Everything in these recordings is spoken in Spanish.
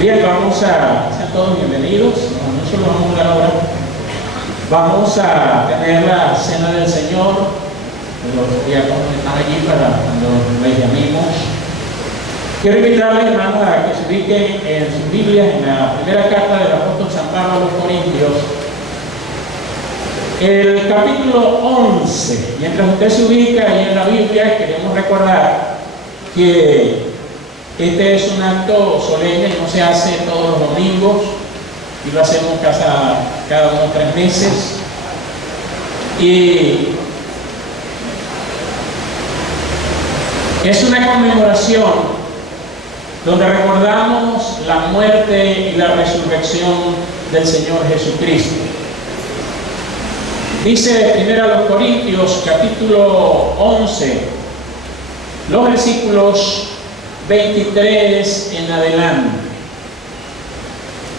Bien, sean todos bienvenidos. No solo vamos a hablar ahora. Vamos a tener la cena del Señor. Los diáconos están allí para cuando les llamemos. Quiero invitarles, hermanos, a que se ubiquen en sus Biblias en la primera carta del apóstol San Pablo a los Corintios, el capítulo 11. Mientras usted se ubica ahí en la Biblia, queremos recordar que este es un acto solemne, no se hace todos los domingos, y lo hacemos cada unos 3 meses. Y es una conmemoración donde recordamos la muerte y la resurrección del Señor Jesucristo. Dice primero a los Corintios, capítulo 11, los versículos 23 en adelante.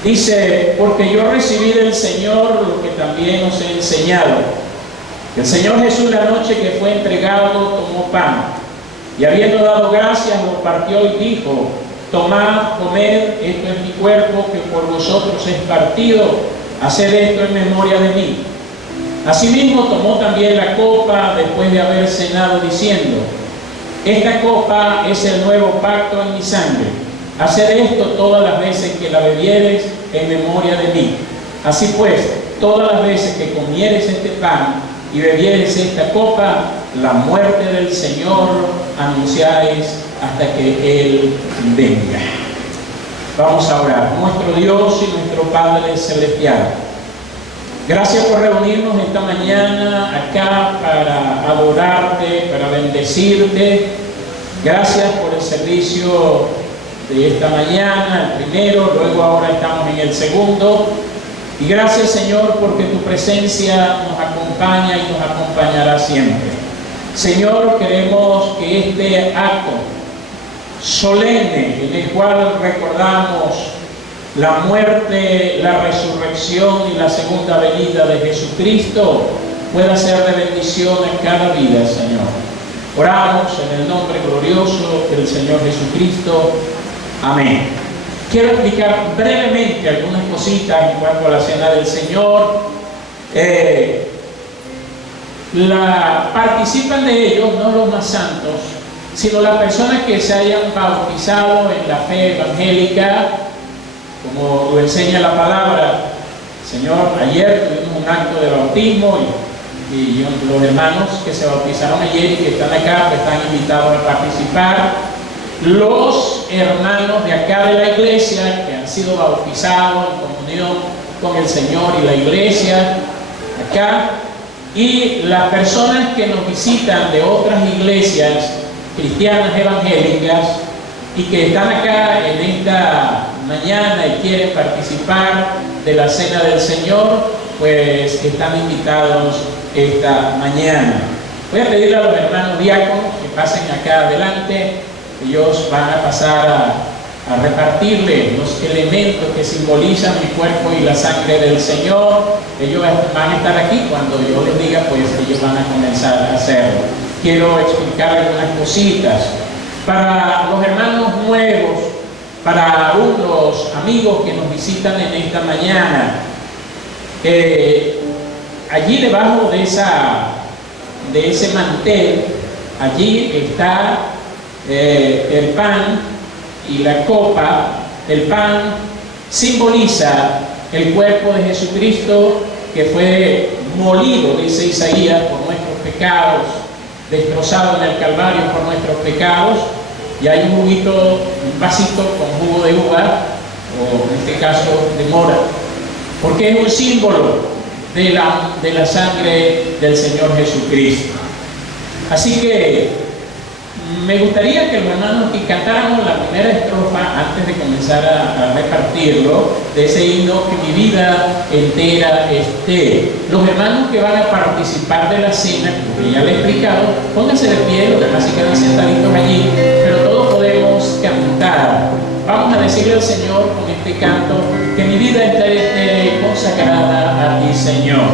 Dice: porque yo recibí del Señor lo que también os he enseñado. El Señor Jesús, la noche que fue entregado, tomó pan, y habiendo dado gracias, lo partió y dijo: tomad, comed, esto es mi cuerpo que por vosotros es partido, haced esto en memoria de mí. Asimismo tomó también la copa después de haber cenado, diciendo: esta copa es el nuevo pacto en mi sangre. Haced esto todas las veces que la bebiereis en memoria de mí. Así pues, todas las veces que comiereis este pan y bebiereis esta copa, la muerte del Señor anunciáis hasta que Él venga. Vamos a orar. Nuestro Dios y nuestro Padre Celestial, gracias por reunirnos esta mañana acá para adorarte, para bendecirte. Gracias por el servicio de esta mañana, el primero, luego ahora estamos en el segundo. Y gracias, Señor, porque tu presencia nos acompaña y nos acompañará siempre. Señor, queremos que este acto solemne en el cual recordamos la muerte, la resurrección y la segunda venida de Jesucristo pueda ser de bendición en cada vida, Señor. Oramos en el nombre glorioso del Señor Jesucristo. Amén. Quiero explicar brevemente algunas cositas en cuanto a la cena del Señor. Participan de ellos no los más santos, sino las personas que se hayan bautizado en la fe evangélica, como lo enseña la palabra. Señor, ayer tuvimos un acto de bautismo y los hermanos que se bautizaron ayer y que están acá pues están invitados a participar. Los hermanos de acá de la iglesia que han sido bautizados en comunión con el Señor y la iglesia acá, y las personas que nos visitan de otras iglesias cristianas evangélicas y que están acá en esta mañana y quieren participar de la cena del Señor, pues están invitados esta mañana. Voy a pedirle a los hermanos diáconos que pasen acá adelante. Ellos van a pasar a repartirle los elementos que simbolizan el cuerpo y la sangre del Señor. Ellos van a estar aquí cuando yo les diga, pues ellos van a comenzar a hacerlo. Quiero explicar algunas cositas para los hermanos nuevos, para los amigos que nos visitan en esta mañana. Allí debajo de ese mantel, allí está el pan y la copa. El pan simboliza el cuerpo de Jesucristo que fue molido, dice Isaías, por nuestros pecados, destrozado en el Calvario por nuestros pecados. Y hay un vasito con jugo de uva, o en este caso de mora, porque es un símbolo de la sangre del Señor Jesucristo. Así que me gustaría que los hermanos que cantáramos la primera estrofa antes de comenzar a repartirlo, de ese himno, que mi vida entera esté. Los hermanos que van a participar de la cena, como ya les he explicado, pónganse de pie, los demás se quedan sentaditos allí, pero todos podemos cantar. Vamos a decirle al Señor con este canto: que mi vida esté consagrada a ti, Señor.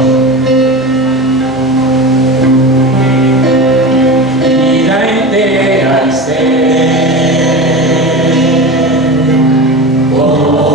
Entera esté, oh.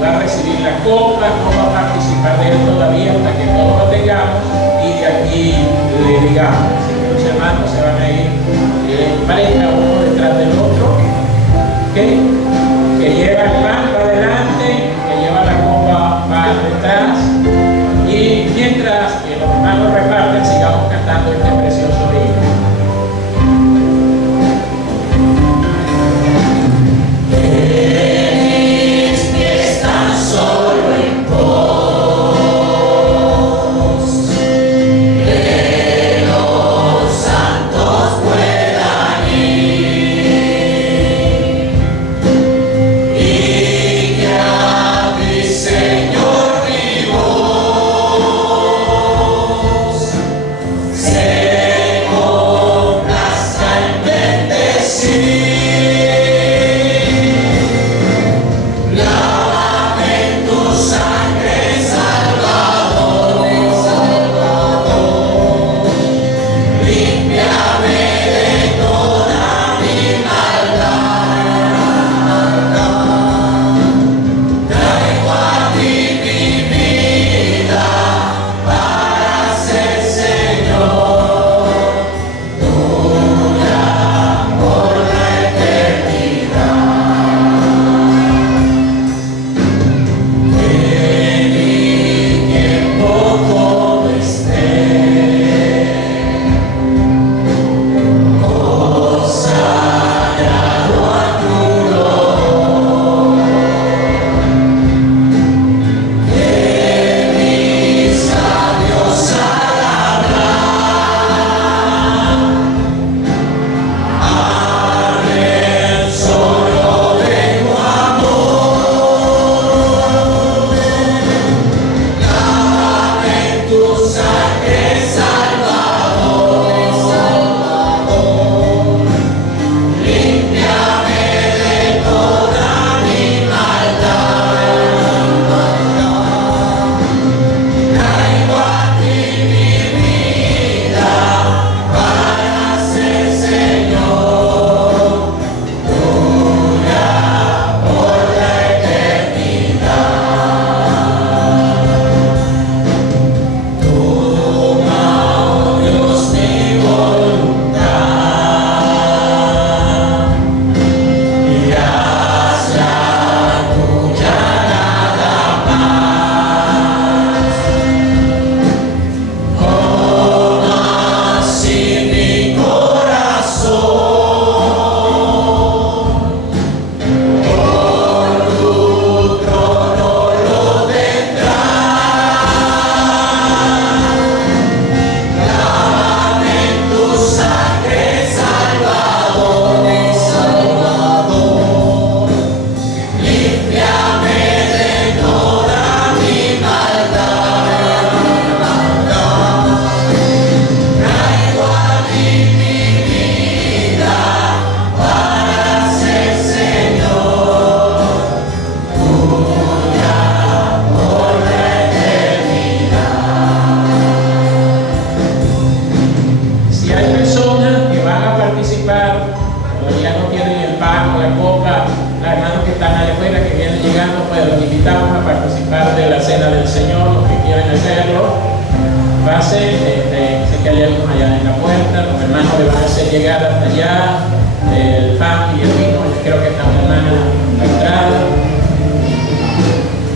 va a recibir la copa, no va a participar de él todavía hasta que todos lo tengamos y de aquí le digamos. Así que los hermanos se van a ir pareja uno detrás del otro, que lleva el pan para adelante, que lleva la copa para detrás, y mientras los hermanos reparten, sigamos cantando este precioso himno.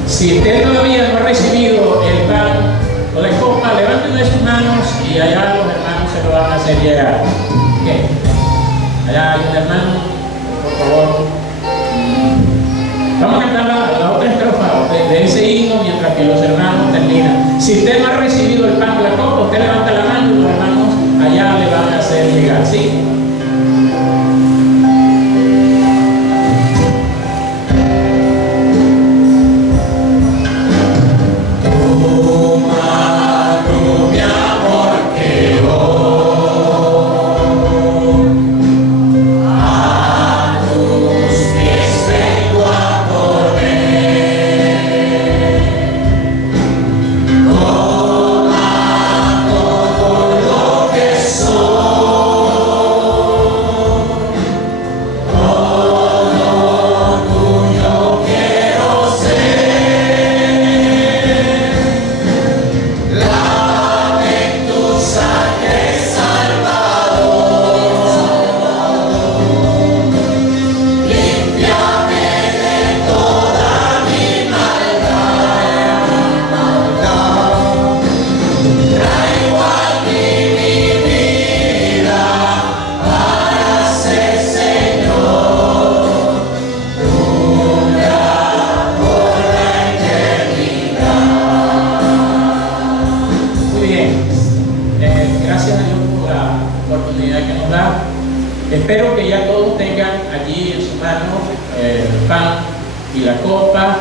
Si usted todavía no ha recibido el pan o la copa, levanten sus manos y allá los hermanos se lo van a hacer llegar. ¿Qué? Allá hay un hermano, por favor. Vamos a cantar la otra estrofa de ese himno mientras que los hermanos terminan. Si usted no ha recibido el pan o la copa, usted levanta la mano y los hermanos allá le van a hacer llegar. ¿Sí? A tus pies vengo a correr. Espero que ya todos tengan allí en su mano el pan y la copa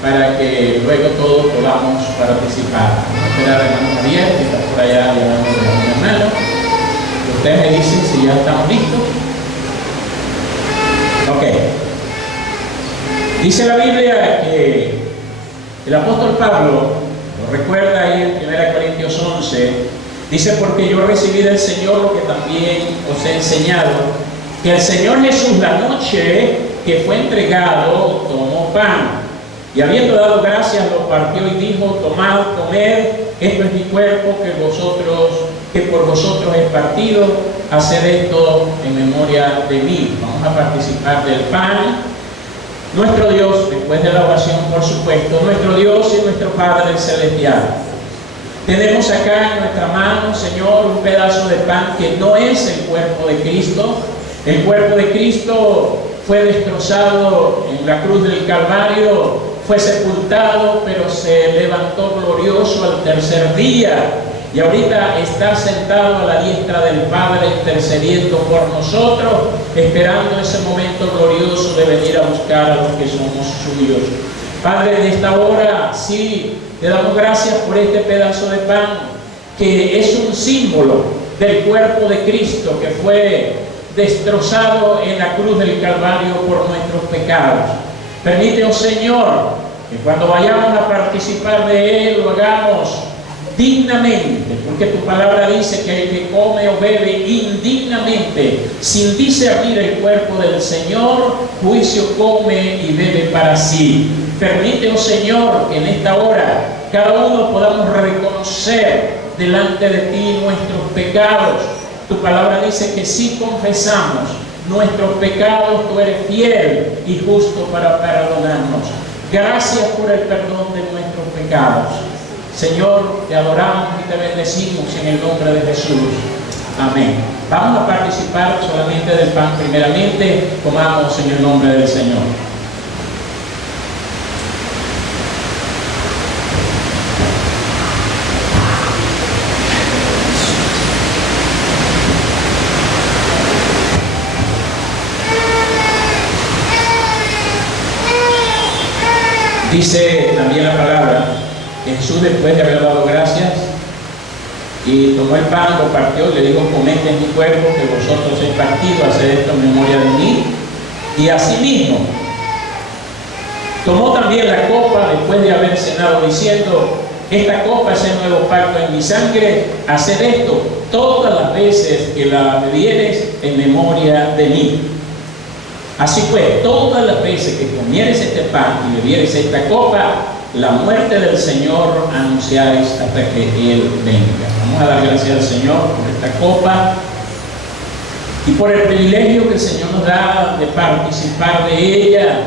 para que luego todos podamos participar. Vamos a esperar a hermano María, que está por allá llevando mi hermano. Ustedes me dicen si ya estamos listos. Ok. Dice la Biblia que el apóstol Pablo, lo recuerda ahí en 1 Corintios 11, dice: porque yo recibí del Señor lo que también os he enseñado, que el Señor Jesús, la noche que fue entregado, tomó pan, y habiendo dado gracias, lo partió y dijo: tomad, comed, esto es mi cuerpo que por vosotros es partido, haced esto en memoria de mí. Vamos a participar del pan. Nuestro Dios, después de la oración, por supuesto, nuestro Dios y nuestro Padre Celestial, tenemos acá en nuestra mano, Señor, un pedazo de pan que no es el cuerpo de Cristo. El cuerpo de Cristo fue destrozado en la cruz del Calvario, fue sepultado, pero se levantó glorioso al tercer día. Y ahorita está sentado a la diestra del Padre, intercediendo por nosotros, esperando ese momento glorioso de venir a buscar a los que somos suyos. Padre, en esta hora, sí, te damos gracias por este pedazo de pan, que es un símbolo del cuerpo de Cristo, que fue destrozado en la cruz del Calvario por nuestros pecados. Permite, oh Señor, que cuando vayamos a participar de él, lo hagamos dignamente, porque tu palabra dice que el que come o bebe indignamente, sin discernir el cuerpo del Señor, juicio come y bebe para sí. Permite, oh Señor, que en esta hora cada uno podamos reconocer delante de ti nuestros pecados. Tu palabra dice que si confesamos nuestros pecados, tú eres fiel y justo para perdonarnos. Gracias por el perdón de nuestros pecados. Señor, te adoramos y te bendecimos en el nombre de Jesús. Amén. Vamos a participar solamente del pan primeramente. Comamos en el nombre del Señor. Dice también la palabra que Jesús, después de haber dado gracias y tomó el pan, lo partió y le dijo: comed en mi cuerpo que vosotros he partido, haced esto en memoria de mí. Y asimismo tomó también la copa después de haber cenado, diciendo: esta copa es el nuevo pacto en mi sangre, haced esto todas las veces que la bebiereis en memoria de mí. Así pues, todas las veces que comieres este pan y bebieres esta copa, la muerte del Señor anunciáis hasta que Él venga. Vamos a dar gracias al Señor por esta copa y por el privilegio que el Señor nos da de participar de ella,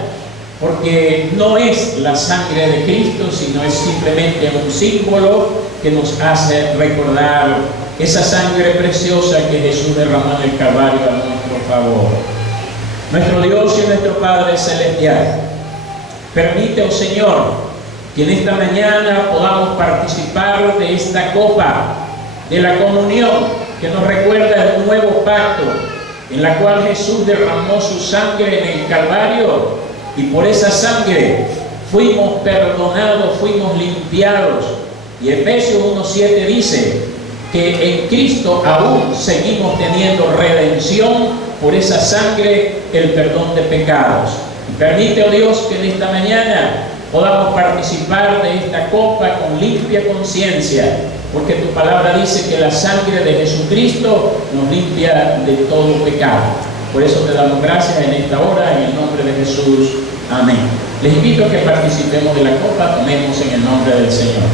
porque no es la sangre de Cristo, sino es simplemente un símbolo que nos hace recordar esa sangre preciosa que Jesús derramó en el Calvario a nuestro favor. Nuestro Dios y nuestro Padre Celestial, permite, oh Señor, que en esta mañana podamos participar de esta copa, de la comunión que nos recuerda el nuevo pacto, en la cual Jesús derramó su sangre en el Calvario, y por esa sangre fuimos perdonados, fuimos limpiados. Y Efesios 1:7 dice que en Cristo aún seguimos teniendo redención por esa sangre, el perdón de pecados. Y permite, oh Dios, que en esta mañana podamos participar de esta copa con limpia conciencia, porque tu palabra dice que la sangre de Jesucristo nos limpia de todo pecado. Por eso te damos gracias en esta hora, en el nombre de Jesús. Amén. Les invito a que participemos de la copa, tomemos en el nombre del Señor.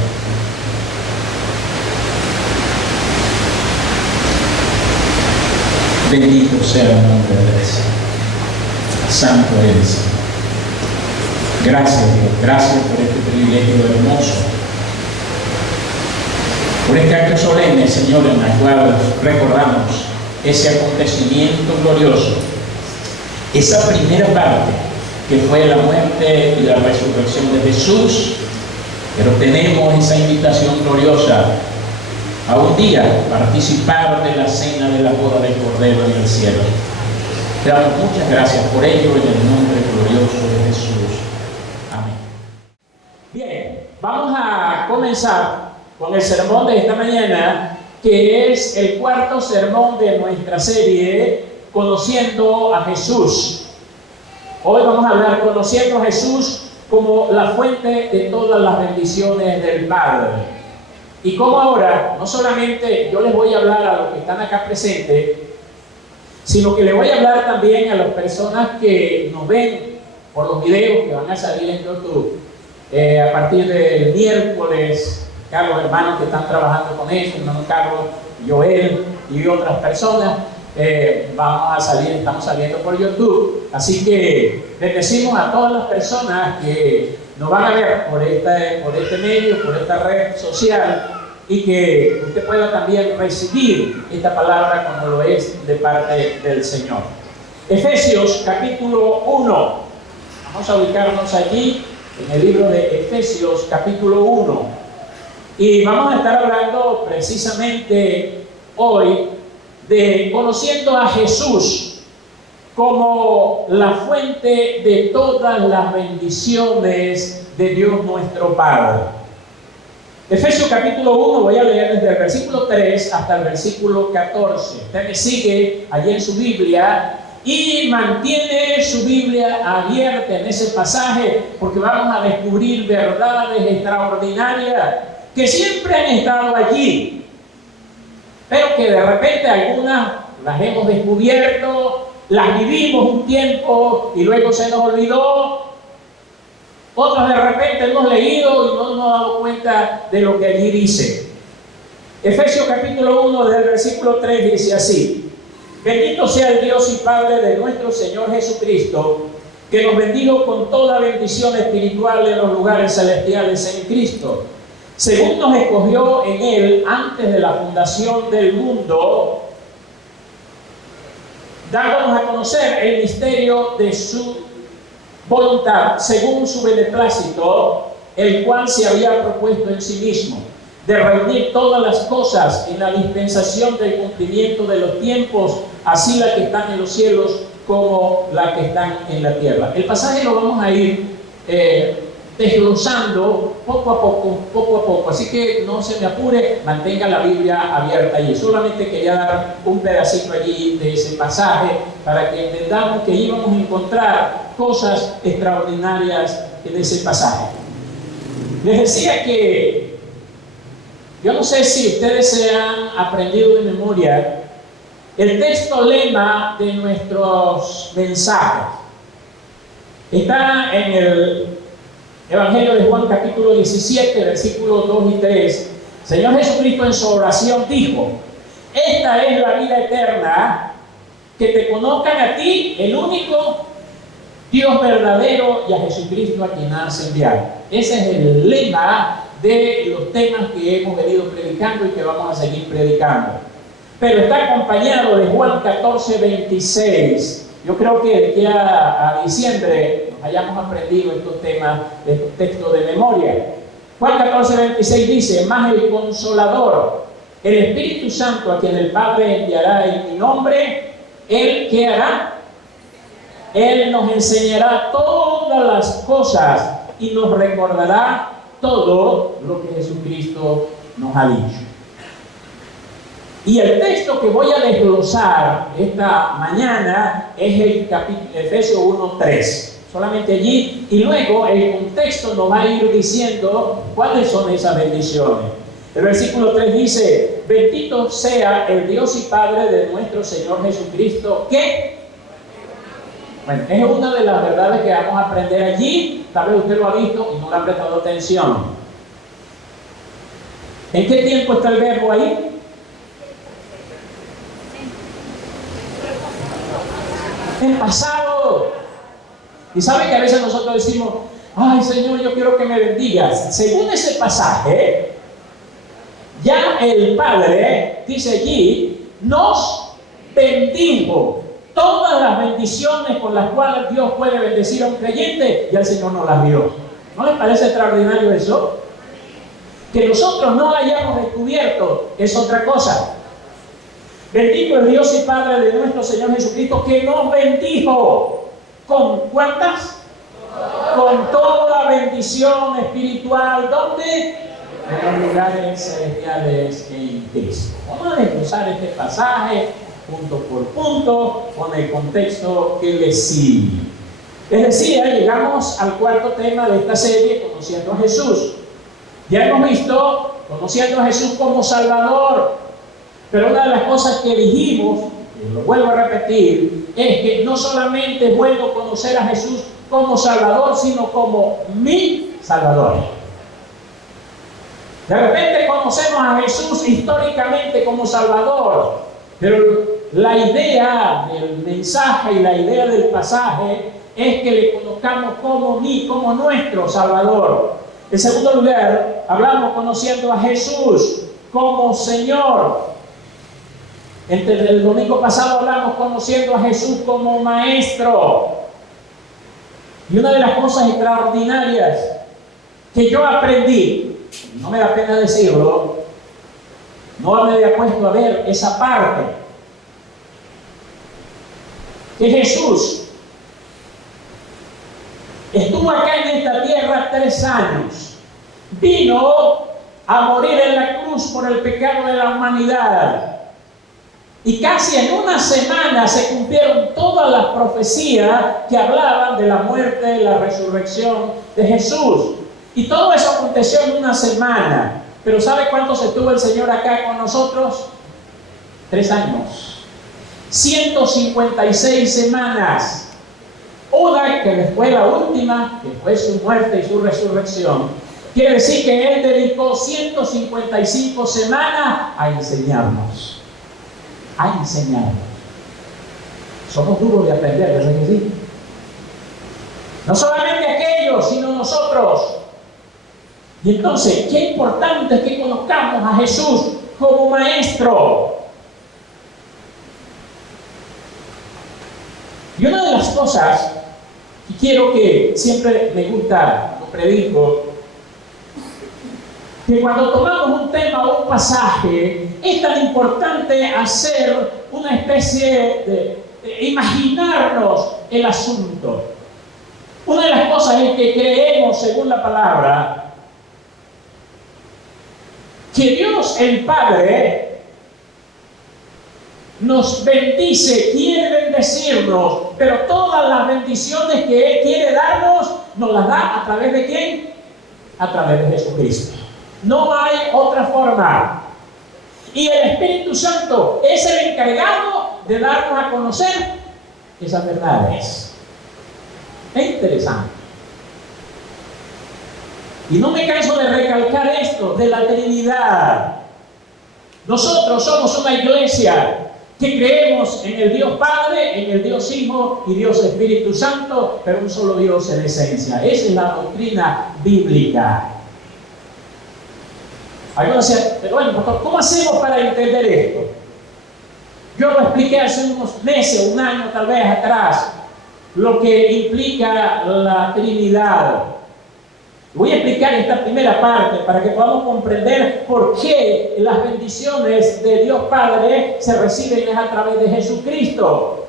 Bendito sea el nombre del Señor. Santo eres. Gracias, Dios. Gracias por este privilegio hermoso, por este acto solemne, Señor, en el cual recordamos ese acontecimiento glorioso, esa primera parte que fue la muerte y la resurrección de Jesús. Pero tenemos esa invitación gloriosa a un día participar de la cena de la boda del Cordero en el cielo. Te damos muchas gracias por ello en el nombre glorioso de Jesús. Amén. Bien, vamos a comenzar con el sermón de esta mañana, que es el cuarto sermón de nuestra serie Conociendo a Jesús. Hoy vamos a hablar conociendo a Jesús como la fuente de todas las bendiciones del Padre. Y como ahora, no solamente yo les voy a hablar a los que están acá presentes, sino que le voy a hablar también a las personas que nos ven por los videos que van a salir en YouTube. A partir del miércoles, Carlos, hermanos que están trabajando con eso, hermano Carlos, Joel y otras personas, estamos saliendo por YouTube. Así que bendecimos a todas las personas que nos van a ver por este medio, por esta red social, y que usted pueda también recibir esta palabra como lo es de parte del Señor. Efesios capítulo 1. Vamos a ubicarnos allí en el libro de Efesios capítulo 1. Y vamos a estar hablando precisamente hoy de conociendo a Jesús como la fuente de todas las bendiciones de Dios nuestro Padre. Efesios capítulo 1, voy a leer desde el versículo 3 hasta el versículo 14. Usted me sigue allí en su Biblia y mantiene su Biblia abierta en ese pasaje, porque vamos a descubrir verdades extraordinarias que siempre han estado allí, pero que de repente algunas las hemos descubierto, las vivimos un tiempo y luego se nos olvidó. Otras de repente hemos leído y no nos hemos dado cuenta de lo que allí dice. Efesios capítulo 1 del versículo 3 dice así: Bendito sea el Dios y Padre de nuestro Señor Jesucristo, que nos bendijo con toda bendición espiritual en los lugares celestiales en Cristo, según nos escogió en Él antes de la fundación del mundo, dándonos a conocer el misterio de su voluntad, según su beneplácito, el cual se había propuesto en sí mismo, de reunir todas las cosas en la dispensación del cumplimiento de los tiempos, así las que están en los cielos como las que están en la tierra. El pasaje lo vamos a ir desglosando poco a poco, así que no se me apure, mantenga la Biblia abierta allí. Solamente quería dar un pedacito allí de ese pasaje para que entendamos que íbamos a encontrar cosas extraordinarias en ese pasaje. Les decía que yo no sé si ustedes se han aprendido de memoria el texto lema de nuestros mensajes. Está en el Evangelio de Juan capítulo 17, versículos 2 y 3. Señor Jesucristo en su oración dijo: esta es la vida eterna, que te conozcan a ti, el único Dios verdadero, y a Jesucristo a quien has enviado. Ese es el lema de los temas que hemos venido predicando y que vamos a seguir predicando. Pero está acompañado de Juan 14, 26. Yo creo que ya a diciembre nos hayamos aprendido estos temas, estos textos de memoria. Juan 14, 26 dice: mas el Consolador, el Espíritu Santo, a quien el Padre enviará en mi nombre, ¿Él qué hará? Él nos enseñará todas las cosas y nos recordará todo lo que Jesucristo nos ha dicho. Y el texto que voy a desglosar esta mañana es el Efesios 1:3. Solamente allí, y luego el contexto nos va a ir diciendo cuáles son esas bendiciones. El versículo 3 dice: bendito sea el Dios y Padre de nuestro Señor Jesucristo, que... Bueno, es una de las verdades que vamos a aprender allí. Tal vez usted lo ha visto y no le ha prestado atención. ¿En qué tiempo está el verbo ahí? En pasado. Y sabe que a veces nosotros decimos: ay Señor, yo quiero que me bendigas. Según ese pasaje, ya el Padre dice allí: nos bendijo. Todas las bendiciones con las cuales Dios puede bendecir a un creyente, ya el Señor nos las dio. ¿No les parece extraordinario eso? Que nosotros no la hayamos descubierto es otra cosa. Bendito el Dios y Padre de nuestro Señor Jesucristo, que nos bendijo. ¿Con cuántas? Con toda bendición espiritual. ¿Dónde? En los lugares celestiales en Cristo. Vamos a desglosar este pasaje punto por punto con el contexto que le sigue. Les decía, llegamos al cuarto tema de esta serie, Conociendo a Jesús. Ya hemos visto conociendo a Jesús como Salvador, pero una de las cosas que dijimos, y lo vuelvo a repetir, es que no solamente es bueno conocer a Jesús como Salvador, sino como mi Salvador. De repente conocemos a Jesús históricamente como Salvador, pero la idea del mensaje y la idea del pasaje es que le conozcamos como como nuestro Salvador. En segundo lugar, hablamos conociendo a Jesús como Señor. El domingo pasado hablamos conociendo a Jesús como Maestro. Y una de las cosas extraordinarias que yo aprendí, no me da pena decirlo, no me había puesto a ver esa parte, que Jesús estuvo acá en esta tierra 3 años. Vino a morir en la cruz por el pecado de la humanidad. Y casi en una semana se cumplieron todas las profecías que hablaban de la muerte y la resurrección de Jesús. Y todo eso aconteció en una semana. Pero ¿sabe cuánto se tuvo el Señor acá con nosotros? 3 años. 156 semanas. Una que fue la última, que fue su muerte y su resurrección. Quiere decir que Él dedicó 155 semanas a enseñarnos. A enseñarnos. Somos duros de aprender, ¿verdad que sí? No solamente aquellos, sino nosotros. Y entonces, qué importante es que conozcamos a Jesús como Maestro. Y una de las cosas que quiero que siempre me gusta, lo predico, que cuando tomamos un tema o un pasaje, es tan importante hacer una especie de imaginarnos el asunto. Una de las cosas es que creemos, según la palabra, que Dios el Padre nos bendice, quiere bendecirnos, pero todas las bendiciones que Él quiere darnos, nos las da a través de ¿quién? A través de Jesucristo. No hay otra forma. Y el Espíritu Santo es el encargado de darnos a conocer esas verdades. Es interesante. Y no me canso de recalcar esto de la Trinidad. Nosotros somos una iglesia que creemos en el Dios Padre, en el Dios Hijo y Dios Espíritu Santo, pero un solo Dios en esencia. Esa es la doctrina bíblica. Algunos decían, pero bueno, pastor, ¿cómo hacemos para entender esto? Yo lo expliqué hace unos meses, un año tal vez atrás, lo que implica la Trinidad. Voy a explicar esta primera parte para que podamos comprender por qué las bendiciones de Dios Padre se reciben a través de Jesucristo.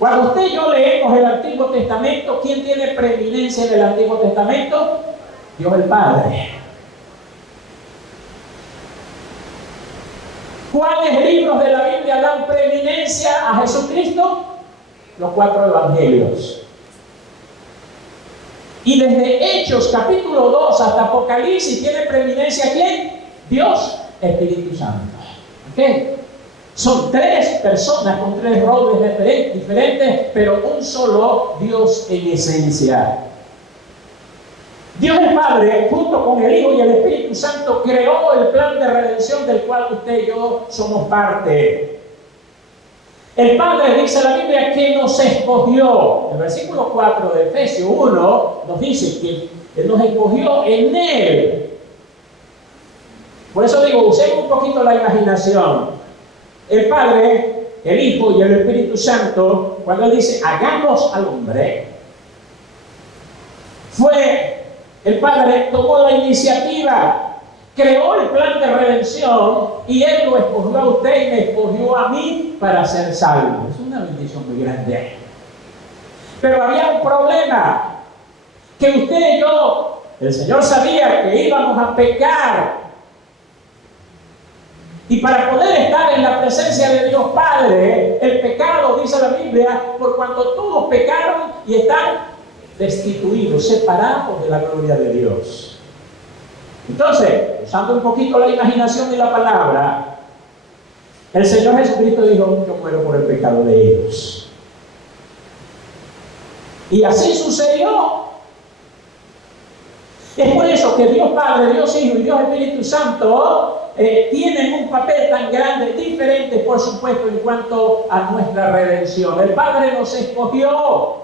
Cuando usted y yo leemos el Antiguo Testamento, ¿quién tiene preeminencia en el Antiguo Testamento? Dios el Padre. ¿Cuáles libros de la Biblia dan preeminencia a Jesucristo? Los 4 evangelios. Y desde Hechos capítulo 2 hasta Apocalipsis tiene preeminencia ¿quién? Dios, Espíritu Santo. ¿Okay? Son 3 personas con 3 roles diferentes, pero un solo Dios en esencia. Dios el Padre, junto con el Hijo y el Espíritu Santo, creó el plan de redención del cual usted y yo somos parte. El Padre, dice la Biblia, que nos escogió. El versículo 4 de Efesios 1 nos dice que Él nos escogió en Él. Por eso digo, usemos un poquito la imaginación. El Padre, el Hijo y el Espíritu Santo, cuando Él dice, hagamos al hombre, el Padre tomó la iniciativa creó el plan de redención y Él lo escogió a usted y me escogió a mí para ser salvo. Es una bendición muy grande. Pero había un problema, que usted y yo, el Señor sabía que íbamos a pecar. Y para poder estar en la presencia de Dios Padre, el pecado, dice la Biblia, por cuanto todos pecaron y están destituidos, separados de la gloria de Dios. Entonces, usando un poquito la imaginación y la palabra, el Señor Jesucristo dijo: yo muero por el pecado de ellos. Y así sucedió. Es por eso que Dios Padre, Dios Hijo y Dios Espíritu Santo tienen un papel tan grande, diferente por supuesto en cuanto a nuestra redención. El Padre nos escogió,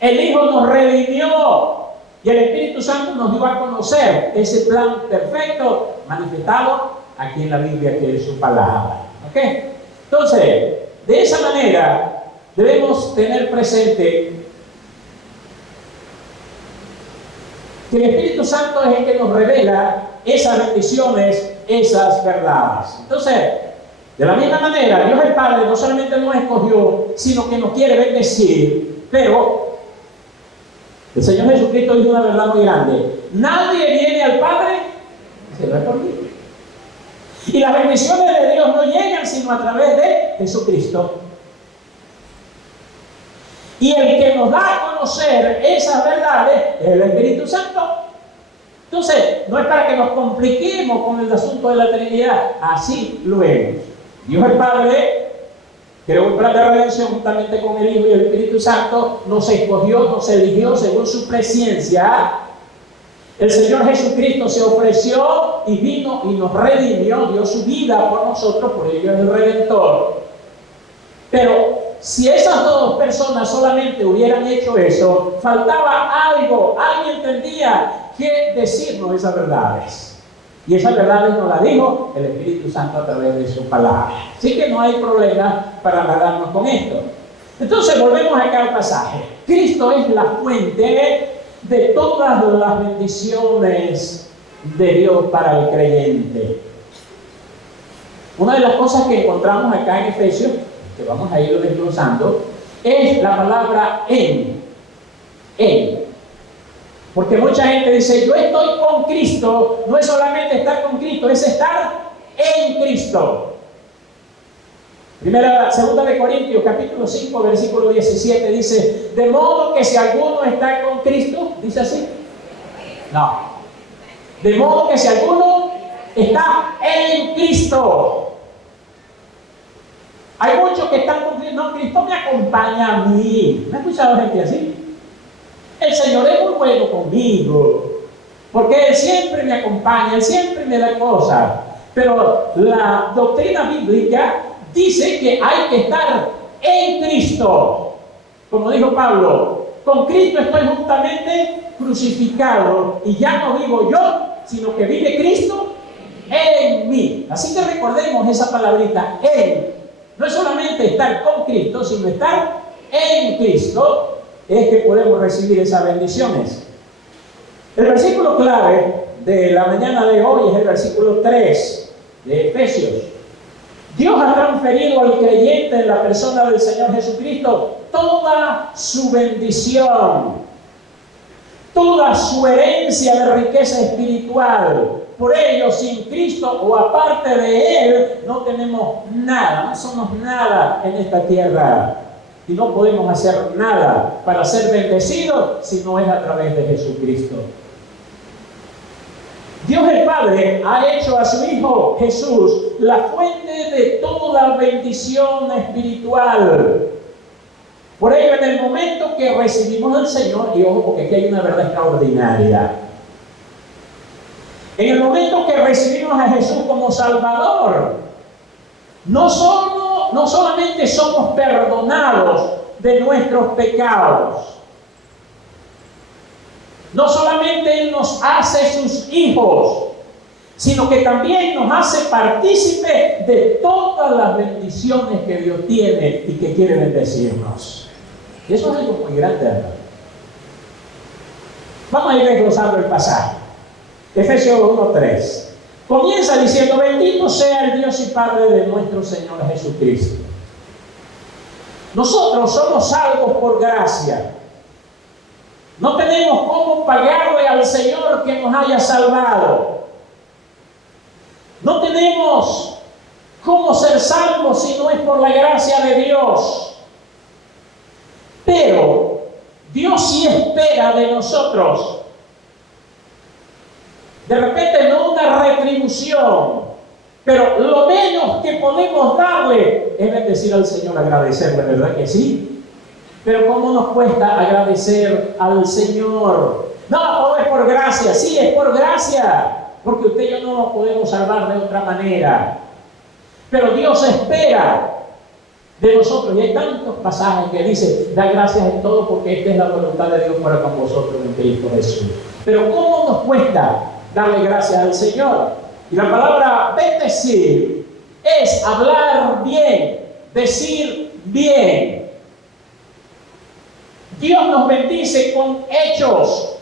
el Hijo nos redimió y el Espíritu Santo nos dio a conocer ese plan perfecto manifestado aquí en la Biblia, que es su palabra. ¿Ok? Entonces, de esa manera debemos tener presente que el Espíritu Santo es el que nos revela esas bendiciones, esas verdades. Entonces, de la misma manera, Dios el Padre no solamente nos escogió, sino que nos quiere bendecir. Pero el Señor Jesucristo dijo una verdad muy grande: nadie viene al Padre si no es por mí. Y las bendiciones de Dios no llegan sino a través de Jesucristo. Y el que nos da a conocer esas verdades es el Espíritu Santo. Entonces, no es para que nos compliquemos con el asunto de la Trinidad. Así lo es. Dios el Padre creó un plan de redención juntamente con el Hijo y el Espíritu Santo. Nos escogió, nos eligió según su presciencia. El Señor Jesucristo se ofreció y vino y nos redimió, dio su vida por nosotros, por ello es el Redentor. Pero si esas dos personas solamente hubieran hecho eso, faltaba algo. Alguien tendría que decirnos esas verdades. Y esas verdades nos las dijo el Espíritu Santo a través de su palabra. Así que no hay problema para agradarnos con esto. Entonces volvemos acá al pasaje. Cristo es la fuente de todas las bendiciones de Dios para el creyente. Una de las cosas que encontramos acá en Efesios, que vamos a ir desglosando, es la palabra en. Porque mucha gente dice: yo estoy con Cristo. No es solamente estar con Cristo, es estar en Cristo. Segunda de Corintios, capítulo 5, versículo 17, dice: de modo que si alguno está con Cristo, ¿dice así? No. De modo que si alguno está en Cristo. Hay muchos que están con Cristo. No, Cristo me acompaña a mí. ¿Me ha escuchado gente así? El Señor es muy bueno conmigo, porque Él siempre me acompaña, Él siempre me da cosas. Pero la doctrina bíblica dice que hay que estar en Cristo. Como dijo Pablo: con Cristo estoy juntamente crucificado, y ya no vivo yo, sino que vive Cristo en mí. Así que recordemos esa palabrita, en. No es solamente estar con Cristo, sino estar en Cristo, es que podemos recibir esas bendiciones. El versículo clave de la mañana de hoy es el versículo 3 de Efesios. Dios ha transferido al creyente en la persona del Señor Jesucristo toda su bendición, toda su herencia de riqueza espiritual. Por ello, sin Cristo o aparte de Él, no tenemos nada, no somos nada en esta tierra. Y no podemos hacer nada para ser bendecidos si no es a través de Jesucristo. Dios el Padre ha hecho a su Hijo Jesús la fuente de toda bendición espiritual. Por ello, en el momento que recibimos al Señor, y ojo, porque aquí hay una verdad extraordinaria, en el momento que recibimos a Jesús como Salvador, no solamente somos perdonados de nuestros pecados, no solamente Él nos hace sus hijos, sino que también nos hace partícipe de todas las bendiciones que Dios tiene y que quiere bendecirnos. Y eso es algo muy grande, hermano. Vamos a ir desglosando el pasaje. Efesios 1:3. Comienza diciendo: bendito sea el Dios y Padre de nuestro Señor Jesucristo. Nosotros somos salvos por gracia. No tenemos cómo pagarle al Señor que nos haya salvado. No tenemos cómo ser salvos si no es por la gracia de Dios. Pero Dios sí espera de nosotros, de repente no una retribución, pero lo menos que podemos darle es bendecir al Señor, agradecerle, ¿verdad que sí? Pero ¿cómo nos cuesta agradecer al Señor? No es por gracia. Sí, es por gracia, porque usted y yo no nos podemos salvar de otra manera. Pero Dios espera de nosotros, y hay tantos pasajes que dicen: da gracias en todo, porque esta es la voluntad de Dios para con vosotros en Cristo Jesús. Pero ¿cómo nos cuesta darle gracias al Señor? Y la palabra bendecir es hablar bien, decir bien. Dios nos bendice con hechos,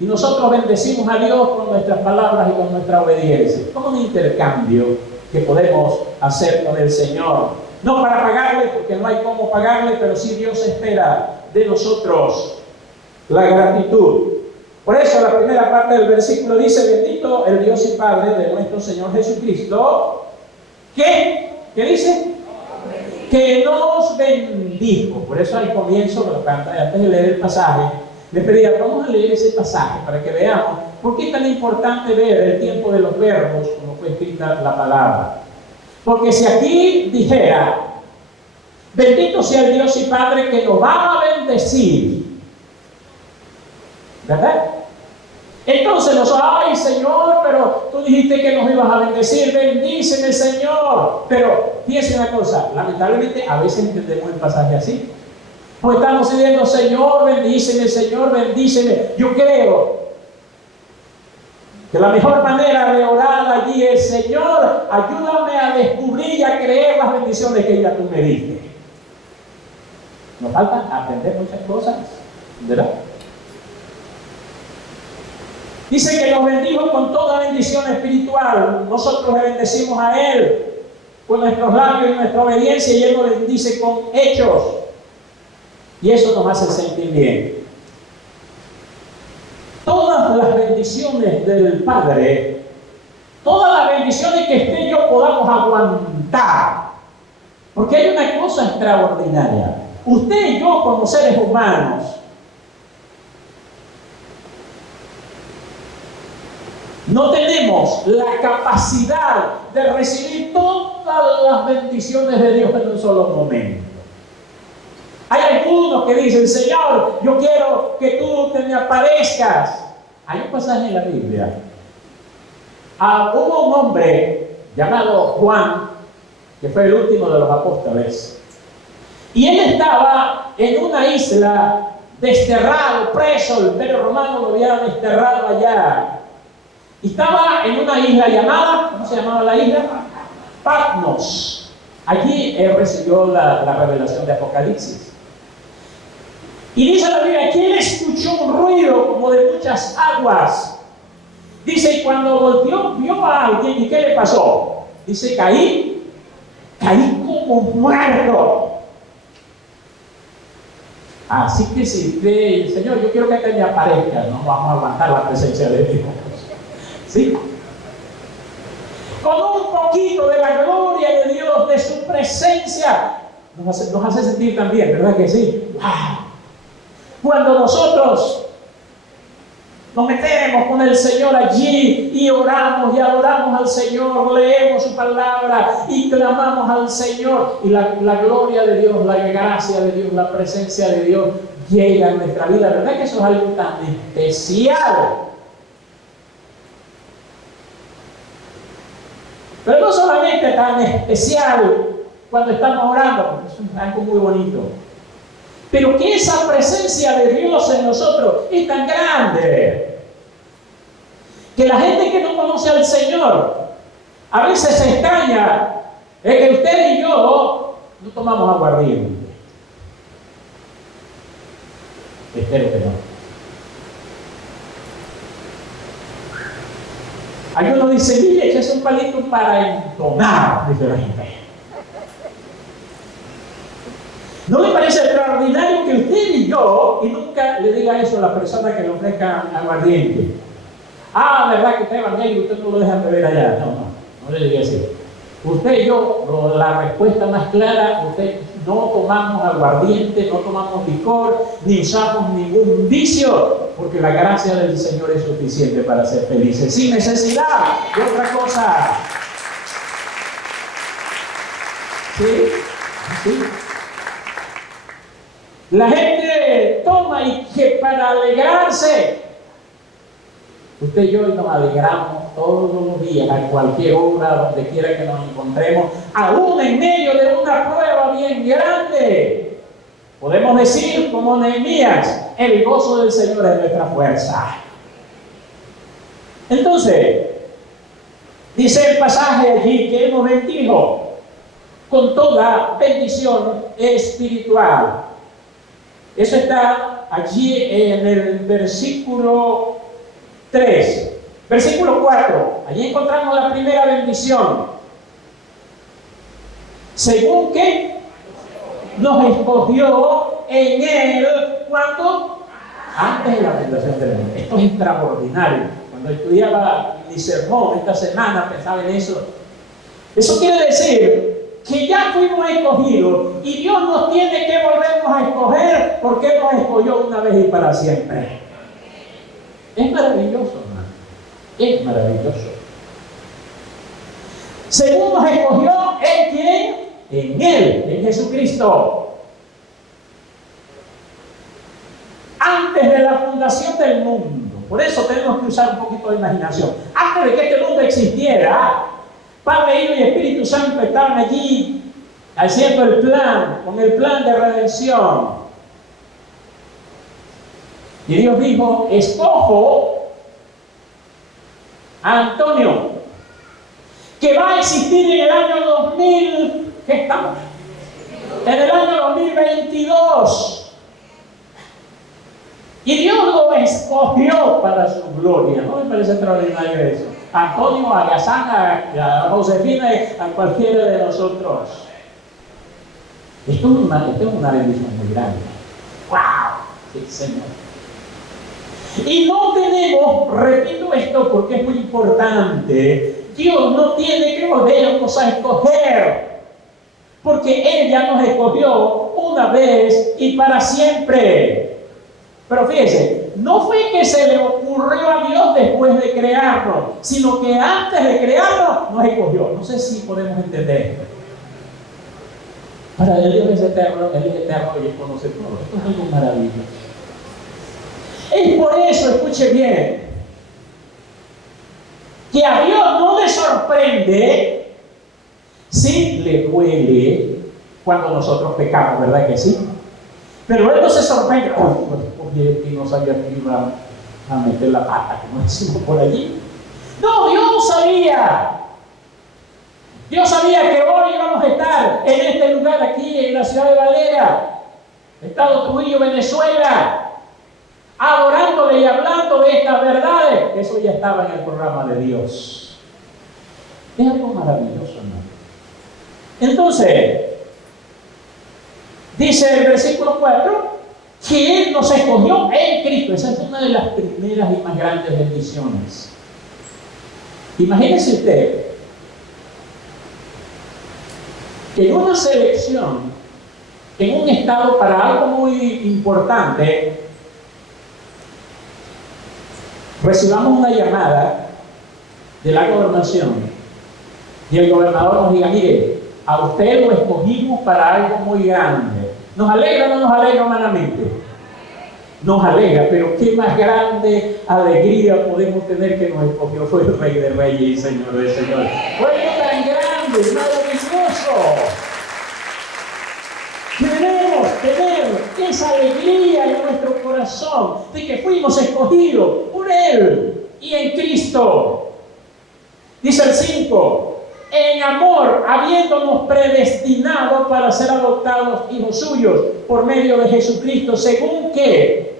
y nosotros bendecimos a Dios con nuestras palabras y con nuestra obediencia. Como un intercambio que podemos hacer con el Señor. No para pagarle, porque no hay cómo pagarle, pero sí Dios espera de nosotros la gratitud. Por eso la primera parte del versículo dice: bendito el Dios y Padre de nuestro Señor Jesucristo, ¿qué dice? Que nos bendijo. Por eso al comienzo, antes de leer el pasaje, les pedía: vamos a leer ese pasaje para que veamos por qué es tan importante ver el tiempo de los verbos como fue escrita la palabra. Porque si aquí dijera: bendito sea el Dios y Padre que nos va a bendecir, ¿verdad? Entonces ay Señor, pero tú dijiste que nos ibas a bendecir, bendíceme Señor. Pero fíjense una cosa, lamentablemente a veces entendemos el pasaje así. Pues estamos diciendo: Señor, bendíceme, Señor, bendíceme. Yo creo que la mejor manera de orar allí es: Señor, ayúdame a descubrir y a creer las bendiciones que ya tú me diste. Nos falta aprender muchas cosas, ¿verdad? Dice que nos bendijo con toda bendición espiritual. Nosotros le bendecimos a Él con nuestros labios y nuestra obediencia, y Él nos bendice con hechos. Y eso nos hace sentir bien. Todas las bendiciones del Padre, todas las bendiciones que usted y yo podamos aguantar, porque hay una cosa extraordinaria. Usted y yo, como seres humanos, no tenemos la capacidad de recibir todas las bendiciones de Dios en un solo momento. Hay algunos que dicen: Señor, yo quiero que tú te me aparezcas. Hay un pasaje en la Biblia. Hubo un hombre llamado Juan, que fue el último de los apóstoles, y él estaba en una isla desterrado, preso. El Imperio Romano lo había desterrado allá. Y estaba en una isla llamada, ¿cómo se llamaba la isla? Patmos. Allí él recibió la revelación de Apocalipsis. Y dice la Biblia que él escuchó un ruido como de muchas aguas. Dice: y cuando volteó, vio a alguien. ¿Y qué le pasó? Dice: caí como muerto. Así que si usted: Señor, yo quiero que te me aparezca, no vamos a aguantar la presencia de Dios. ¿Sí? Con un poquito de la gloria de Dios, de su presencia, nos hace sentir también, ¿verdad que sí? ¡Wow! Cuando nosotros nos metemos con el Señor allí y oramos y adoramos al Señor, leemos su palabra y clamamos al Señor, y la gloria de Dios, la gracia de Dios, la presencia de Dios llega a nuestra vida. ¿Verdad que eso es algo tan especial? Pero no solamente tan especial cuando estamos orando, porque eso es algo muy bonito, pero que esa presencia de Dios en nosotros es tan grande que la gente que no conoce al Señor a veces se extraña de que usted y yo no tomamos aguardiente. Espero que no. Algunos dicen, mire, echese un palito para entonar, dice la gente. ¿No le parece extraordinario que usted y yo, y nunca le diga eso a la persona que le ofrezca aguardiente? Ah, ¿verdad que usted es evangélico y usted no lo deja beber allá? No le diga así. Usted y yo, la respuesta más clara, usted no tomamos aguardiente, no tomamos licor, ni usamos ningún vicio, porque la gracia del Señor es suficiente para ser felices, sin necesidad de otra cosa. ¿Sí? ¿Sí? La gente toma y que para alegrarse, usted y yo nos alegramos todos los días, a cualquier hora, donde quiera que nos encontremos, aún en medio de una prueba bien grande. Podemos decir, como Nehemías, el gozo del Señor es nuestra fuerza. Entonces, dice el pasaje allí que hemos bendijo con toda bendición espiritual. Eso está allí en el versículo 3. Versículo 4. Allí encontramos la primera bendición. Según que nos escogió en Él, ¿cuándo? Antes de la fundación del mundo. Esto es extraordinario. Cuando estudiaba mi sermón esta semana pensaba en eso. Eso quiere decir que ya fuimos escogidos y Dios nos tiene que volvernos a escoger porque Él nos escogió una vez y para siempre. Es maravilloso, hermano. Es maravilloso. Según nos escogió, ¿en quién? En Él, en Jesucristo. Antes de la fundación del mundo. Por eso tenemos que usar un poquito de imaginación. Antes de que este mundo existiera, Padre, Hijo y Espíritu Santo estaban allí haciendo el plan, con el plan de redención. Y Dios dijo, escojo a Antonio, que va a existir en el año 2000, ¿qué estamos? En el año 2022. Y Dios lo escogió para su gloria. ¿No me parece extraordinario eso? A Antonio, a Gazán, a Josefina, a cualquiera de nosotros. Esto es una bendición muy grande. ¡Wow! Sí, Señor. Y no tenemos, repito esto porque es muy importante, Dios no tiene que volvernos a escoger, porque Él ya nos escogió una vez y para siempre. Pero fíjense, no fue que se le ocurrió a Dios después de crearnos, sino que antes de crearnos nos escogió. No sé si podemos entender esto. Para Dios es eterno, Él es eterno y Él conoce todo. Esto es algo maravilloso. Es por eso, escuche bien, que a Dios no le sorprende si le duele cuando nosotros pecamos, ¿verdad que sí? Pero Él no se sorprende, que no sabía que iba a meter la pata, como decimos por allí. No, Dios sabía. Dios sabía que hoy íbamos a estar en este lugar aquí, en la ciudad de Valera, Estado Trujillo, Venezuela, adorándole y hablando de estas verdades. Eso ya estaba en el programa de Dios. Es algo maravilloso, ¿no? Entonces, dice el versículo 4, que Él nos escogió en Cristo. Esa es una de las primeras y más grandes bendiciones. Imagínese usted que en una selección, en un estado para algo muy importante, recibamos una llamada de la gobernación y el gobernador nos diga, mire, a usted lo escogimos para algo muy grande. ¿Nos alegra o no nos alegra humanamente? Nos alegra, pero qué más grande alegría podemos tener que nos escogió. Fue el Rey de Reyes y Señor de Señores. Fue algo tan grande, maravilloso. Queremos tener esa alegría en nuestro corazón de que fuimos escogidos por Él y en Cristo. Dice el 5, en amor, habiéndonos predestinado para ser adoptados hijos suyos por medio de Jesucristo, según que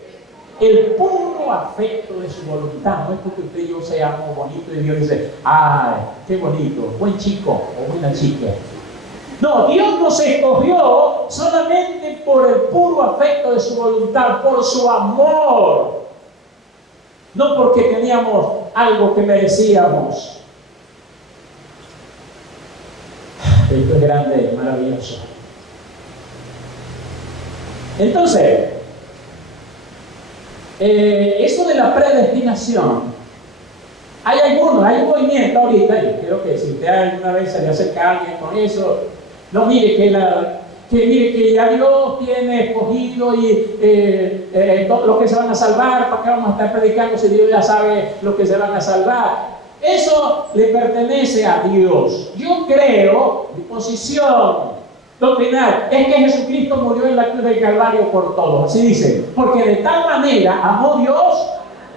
el puro afecto de su voluntad. No es porque usted y yo seamos bonitos y Dios dice, ¡ay, qué bonito! Buen chico o buena chica. No, Dios nos escogió solamente por el puro afecto de su voluntad, por su amor. No porque teníamos algo que merecíamos. Esto es grande, maravilloso. Entonces, eso de la predestinación, hay un movimiento ahorita, yo creo que si usted alguna vez se le acerca a alguien con eso, no mire que ya Dios tiene escogido y todos los que se van a salvar, ¿para qué vamos a estar predicando si Dios ya sabe los que se van a salvar? Eso le pertenece a Dios. Yo creo, mi posición doctrinal es que Jesucristo murió en la cruz del Calvario por todos. Así dice, porque de tal manera amó Dios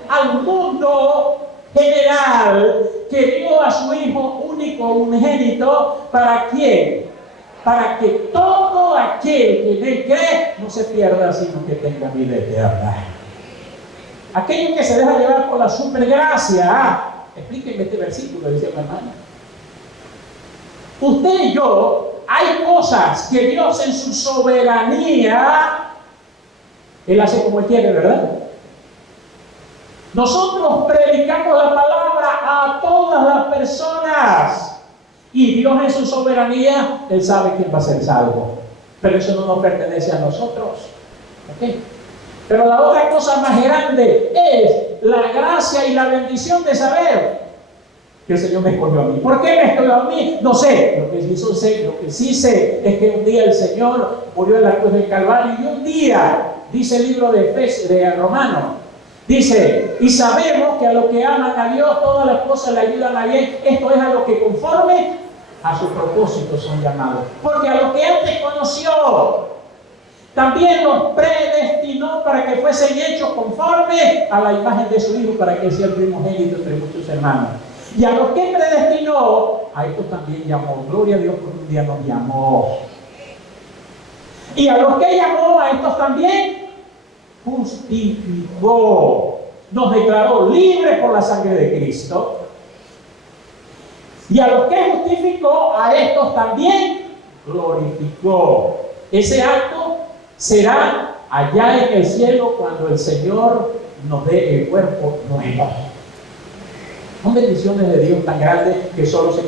al mundo general que dio a su Hijo único, unigénito, ¿para quién? Para que todo aquel que en él cree no se pierda, sino que tenga vida eterna. Aquello que se deja llevar por la supergracia. Explíquenme este versículo, dice mi hermana. Usted y yo, hay cosas que Dios en su soberanía, Él hace como Él quiere, ¿verdad? Nosotros predicamos la palabra a todas las personas. Y Dios en su soberanía, Él sabe quién va a ser salvo. Pero eso no nos pertenece a nosotros. ¿Okay? Pero la otra cosa más grande es la gracia y la bendición de saber que el Señor me escogió a mí. ¿Por qué me escogió a mí? No sé. Lo que sí sé es que un día el Señor murió en la cruz del Calvario y un día, dice el libro de Romanos, dice, y sabemos que a los que aman a Dios todas las cosas le ayudan a bien. Esto es a los que conforme a su propósito son llamados. Porque a los que antes conoció, también los predestinó para que fuesen hechos conforme a la imagen de su Hijo, para que sea el primogénito entre muchos hermanos. Y a los que predestinó, a estos también llamó. Gloria a Dios, porque un día nos llamó. Y a los que llamó, a estos también justificó. Nos declaró libres por la sangre de Cristo. Y a los que justificó, a estos también glorificó. Ese acto será allá en el cielo cuando el Señor nos dé el cuerpo nuevo. Son bendiciones de Dios tan grandes que solo se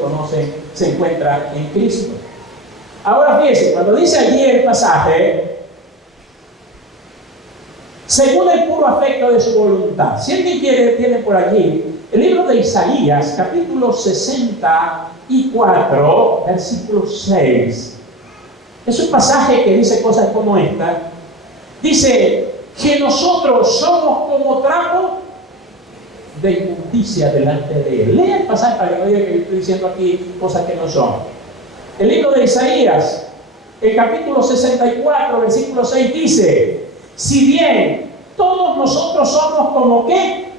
encuentran en Cristo. Ahora fíjense, cuando dice allí el pasaje, según el puro afecto de su voluntad. Si alguien tiene por allí el libro de Isaías, capítulo 64, versículo 6. Es un pasaje que dice cosas como esta. Dice que nosotros somos como trapo de inmundicia delante de Él. Lea el pasaje para que no diga que estoy diciendo aquí cosas que no son. El libro de Isaías, el capítulo 64, versículo 6 dice, si bien todos nosotros somos como ¿qué?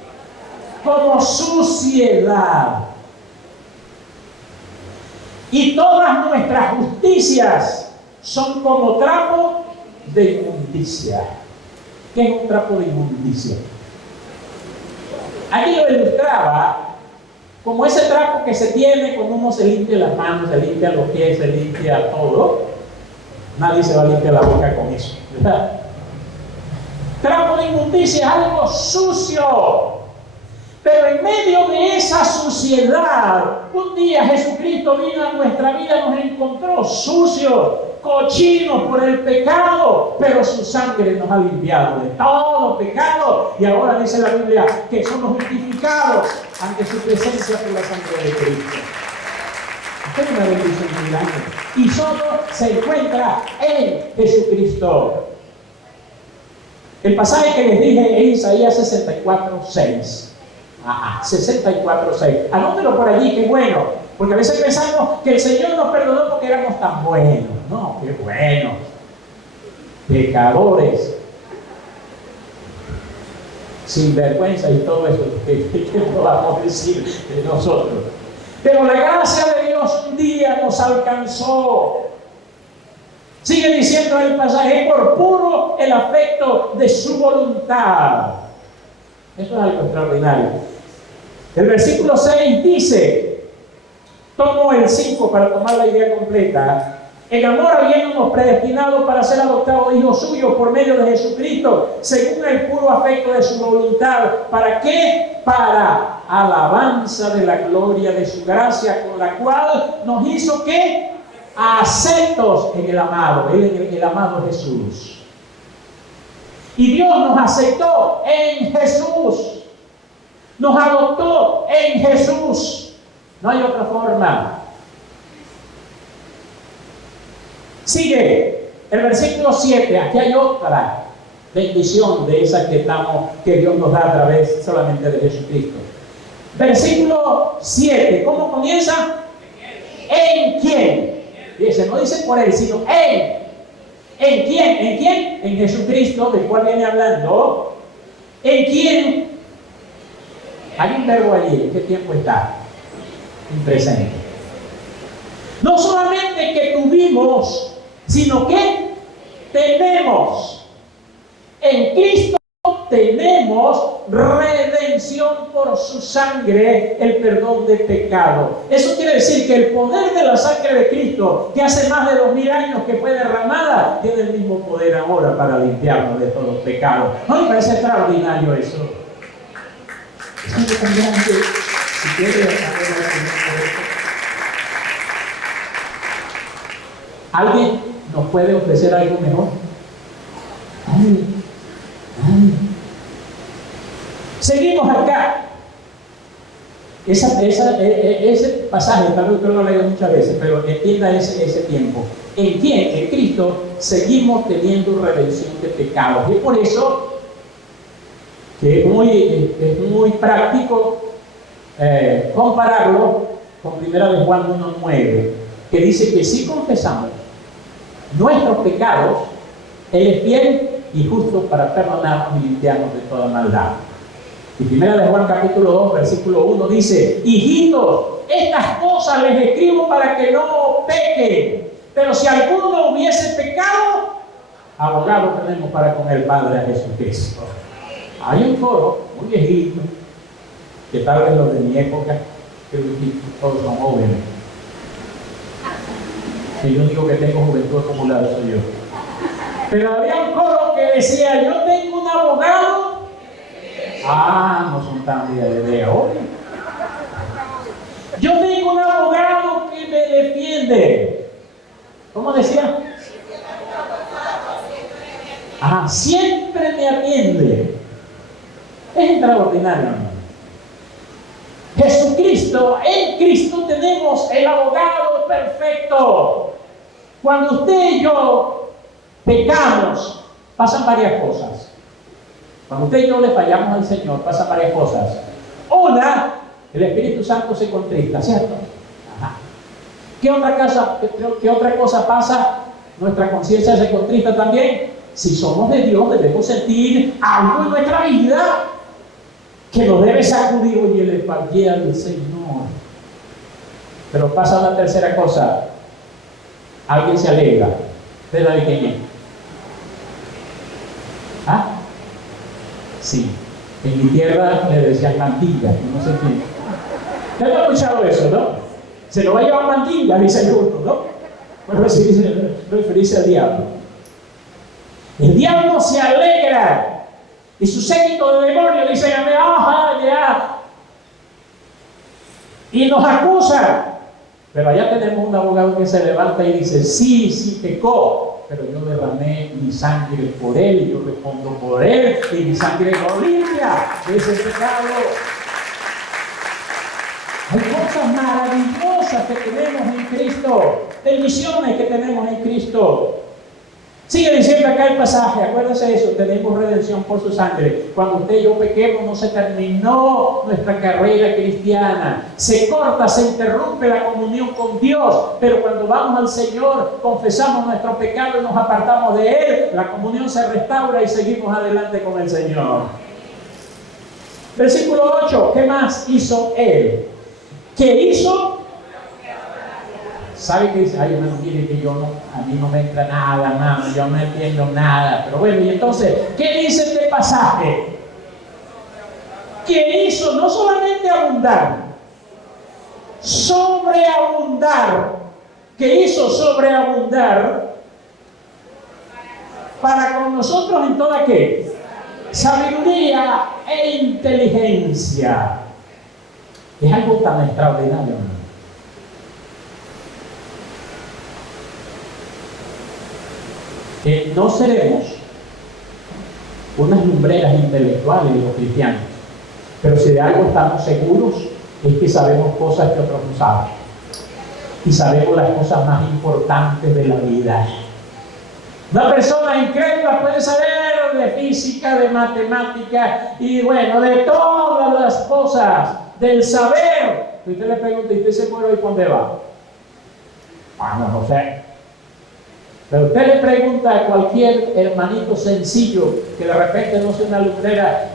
Como suciedad. Y todas nuestras justicias son como trapo de inmundicia. ¿Qué es un trapo de inmundicia? Aquí lo ilustraba como ese trapo que se tiene cuando uno se limpia las manos, se limpia los pies, se limpia todo. Nadie se va a limpiar la boca con eso, ¿verdad? Trapo de inmundicia es algo sucio. Pero en medio de esa suciedad, un día Jesucristo vino a nuestra vida, nos encontró sucios, cochinos por el pecado, pero su sangre nos ha limpiado de todo pecado. Y ahora dice la Biblia que somos justificados ante su presencia por la sangre de Cristo. Esta es una bendición muy grande. Y solo se encuentra en Jesucristo. El pasaje que les dije es Isaías 64:6. 64:6. Anótelo por allí, qué bueno. Porque a veces pensamos que el Señor nos perdonó porque éramos tan buenos. No, qué bueno. Pecadores. Sin vergüenza y todo eso. ¿Qué podamos decir de nosotros? Pero la gracia de Dios un día nos alcanzó. Sigue diciendo el pasaje, por puro el afecto de su voluntad. Eso es algo extraordinario. El versículo 6 dice, tomo el 5 para tomar la idea completa. En amor habiéndonos predestinado para ser adoptados hijos suyos por medio de Jesucristo, según el puro afecto de su voluntad. ¿Para qué? Para alabanza de la gloria de su gracia, con la cual nos hizo ¿qué? Aceptos en el amado, el amado Jesús. Y Dios nos aceptó en Jesús. Nos adoptó en Jesús. No hay otra forma. Sigue el versículo 7. Aquí hay otra bendición de esa que Dios nos da a través solamente de Jesucristo. Versículo 7. ¿Cómo comienza? ¿En quién? Dice, no dice por él, sino en. ¿En quién? ¿En quién? En Jesucristo, del cual viene hablando. ¿En quién? Hay un verbo allí. ¿En qué tiempo está? En presente. No solamente que tuvimos, sino que tenemos. En Cristo tenemos redención por su sangre, el perdón de pecado. Eso quiere decir que el poder de la sangre de Cristo, que hace más de 2000 años que fue derramada, tiene el mismo poder ahora para limpiarnos de todos los pecados. ¿No me parece extraordinario eso? Es muy cambiante. Si quiere ¿alguien nos puede ofrecer algo mejor? Ay. Seguimos acá. Ese pasaje, tal vez usted lo ha leído muchas veces, pero entienda ese tiempo. ¿En quién? En Cristo seguimos teniendo redención de pecados. Y por eso que es muy práctico compararlo con 1 de Juan 1:9, que dice que si confesamos nuestros pecados, Él es fiel y justo para perdonarnos y limpiarnos de toda maldad. Y 1 de Juan capítulo 2 versículo 1 dice: hijitos, estas cosas les escribo para que no pequen, pero si alguno hubiese pecado, abogado tenemos para con el Padre, a Jesucristo. Hay un coro muy viejito, que tal vez los de mi época, que todos son jóvenes. El único que tengo juventud acumulada soy yo. Pero había un coro que decía: yo tengo un abogado. No son tan de hoy. Yo tengo un abogado que me defiende. ¿Cómo decía? Siempre me atiende. Es extraordinario, hermano. Jesucristo, en Cristo tenemos el abogado perfecto. Cuando usted y yo pecamos, pasan varias cosas. Cuando usted y yo le fallamos al Señor, pasan varias cosas. Una, el Espíritu Santo se contrista, ¿cierto? ¿Qué otra cosa pasa? Nuestra conciencia se contrista también. Si somos de Dios, debemos sentir algo en nuestra vida que nos debe sacudir. Oye, le fallé al Señor. Pero pasa una tercera cosa. Alguien se alegra. ¿Usted sabe quién es? Sí. En mi tierra le decían mantilla, no sé quién. ¿Usted no ha escuchado eso, no? Se lo va a llevar mantilla, dice el uno, ¿no? Bueno, así dice, referirse al diablo. El diablo se alegra y su séquito de demonios dice: ya. Y nos acusa. Pero allá tenemos un abogado que se levanta y dice: sí pecó, pero yo derramé mi sangre por él y yo respondo por él y mi sangre lo limpia de ese pecado. Hay cosas maravillosas que tenemos en Cristo, bendiciones que tenemos en Cristo. Sigue diciendo acá el pasaje, acuérdense de eso: tenemos redención por su sangre. Cuando usted y yo pequemos, no se terminó nuestra carrera cristiana. Se corta, se interrumpe la comunión con Dios. Pero cuando vamos al Señor, confesamos nuestro pecado y nos apartamos de Él, la comunión se restaura y seguimos adelante con el Señor. Versículo 8, ¿qué más hizo Él? ¿Qué hizo? ¿Sabe qué dice? Ay, hermano, mire que a mí no me entra nada, hermano, yo no entiendo nada. Pero bueno, y entonces, ¿qué dice este pasaje? que hizo no solamente abundar, sobreabundar, que hizo sobreabundar para con nosotros en toda ¿qué? Sabiduría e inteligencia. Es algo tan extraordinario, ¿no? Que no seremos unas lumbreras intelectuales los cristianos, pero si de algo estamos seguros es que sabemos cosas que otros no saben, y sabemos las cosas más importantes de la vida. Una persona incrédula puede saber de física, de matemática y bueno, de todas las cosas del saber. Y usted le pregunta, ¿y usted se muere hoy dónde va? No sé. Pero usted le pregunta a cualquier hermanito sencillo que de repente no sea una lumbrera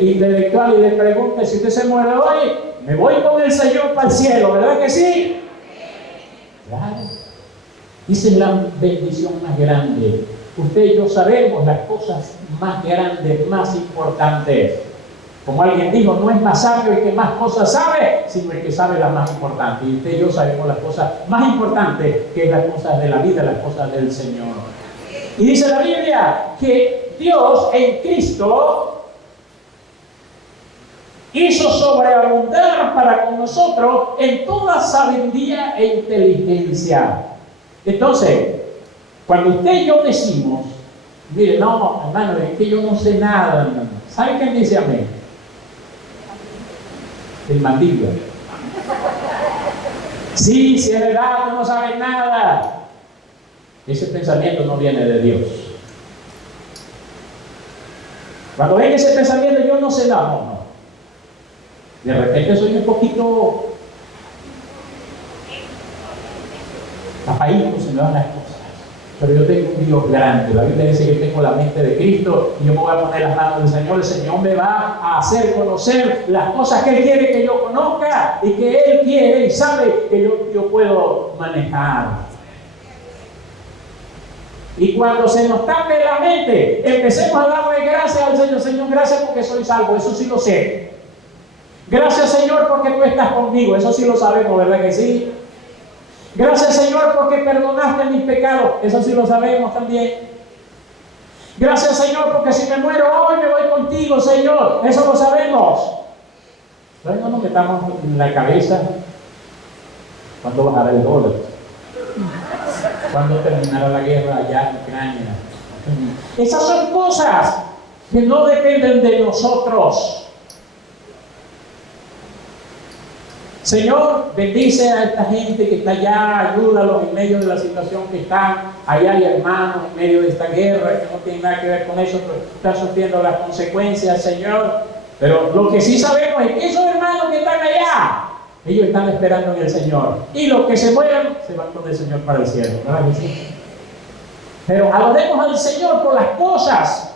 intelectual y le pregunte, si usted se muere hoy, me voy con el Señor para el cielo, ¿verdad que sí? Claro. Esa es la bendición más grande. Usted y yo sabemos las cosas más grandes, más importantes. Como alguien dijo, no es más sabio el que más cosas sabe, sino el que sabe las más importantes. Y usted y yo sabemos las cosas más importantes, que es las cosas de la vida, las cosas del Señor. Y dice la Biblia que Dios en Cristo hizo sobreabundar para con nosotros en toda sabiduría e inteligencia. Entonces, cuando usted y yo decimos, mire, no, hermano, es que yo no sé nada, hermano. ¿Sabe quién dice amén? El mandíbula. Sí, es verdad, tú no sabes nada. Ese pensamiento no viene de Dios. Cuando ven ese pensamiento, yo no sé nada, no. De repente soy un poquito tapadito, se me van las cosas. Pero yo tengo un Dios grande. La Biblia dice que tengo la mente de Cristo y yo me voy a poner las manos del Señor. El Señor me va a hacer conocer las cosas que Él quiere que yo conozca y que Él quiere y sabe que yo puedo manejar. Y cuando se nos tape la mente, empecemos a darle gracias al Señor. Señor, gracias porque soy salvo, eso sí lo sé. Gracias, Señor, porque tú estás conmigo, eso sí lo sabemos, ¿verdad que sí? Gracias, Señor, porque perdonaste mis pecados, eso sí lo sabemos también. Gracias, Señor, porque si me muero hoy me voy contigo, Señor, eso lo sabemos. Pero no nos metamos en la cabeza cuándo bajará el dólar, cuándo terminará la guerra allá en Ucrania. Esas son cosas que no dependen de nosotros. Señor, bendice a esta gente que está allá, ayúdalos en medio de la situación que están. Allá hay hermanos en medio de esta guerra que no tienen nada que ver con eso, pero están sufriendo las consecuencias, Señor. Pero lo que sí sabemos es que esos hermanos que están allá, ellos están esperando en el Señor. Y los que se mueran, se van con el Señor para el cielo, ¿verdad que sí? Pero alabemos al Señor por las cosas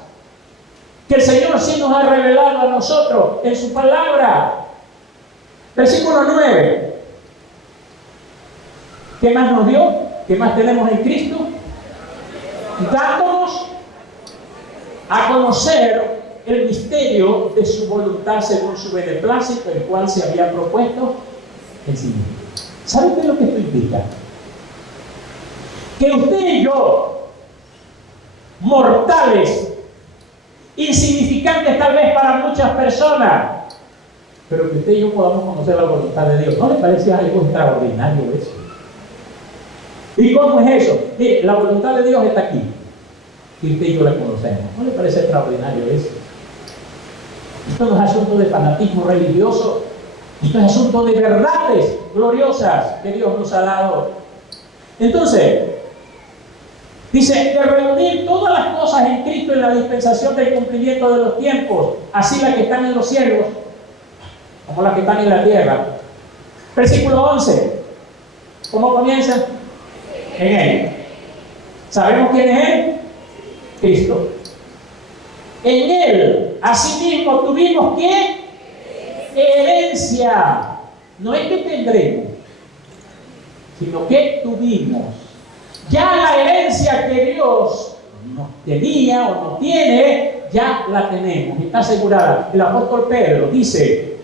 que el Señor sí nos ha revelado a nosotros en su palabra. Versículo 9. ¿Qué más nos dio? ¿Qué más tenemos en Cristo? Dándonos a conocer el misterio de su voluntad según su beneplácito, el cual se había propuesto el Señor. ¿Sabe usted lo que esto implica? Que usted y yo, mortales, insignificantes tal vez para muchas personas, pero que usted y yo podamos conocer la voluntad de Dios. ¿No le parece algo extraordinario eso? ¿Y cómo es eso? Mire, la voluntad de Dios está aquí. Y usted y yo la conocemos. ¿No le parece extraordinario eso? Esto no es asunto de fanatismo religioso. Esto es asunto de verdades gloriosas que Dios nos ha dado. Entonces, dice, de reunir todas las cosas en Cristo en la dispensación del cumplimiento de los tiempos, así las que están en los cielos como las que están en la tierra. Versículo 11. ¿Cómo comienza? En Él. ¿Sabemos quién es Él? Cristo. En Él, asimismo, tuvimos ¿qué? Herencia. No es que tendremos, sino que tuvimos. Ya la herencia que Dios nos tenía o nos tiene, ya la tenemos, está asegurada. El apóstol Pedro dice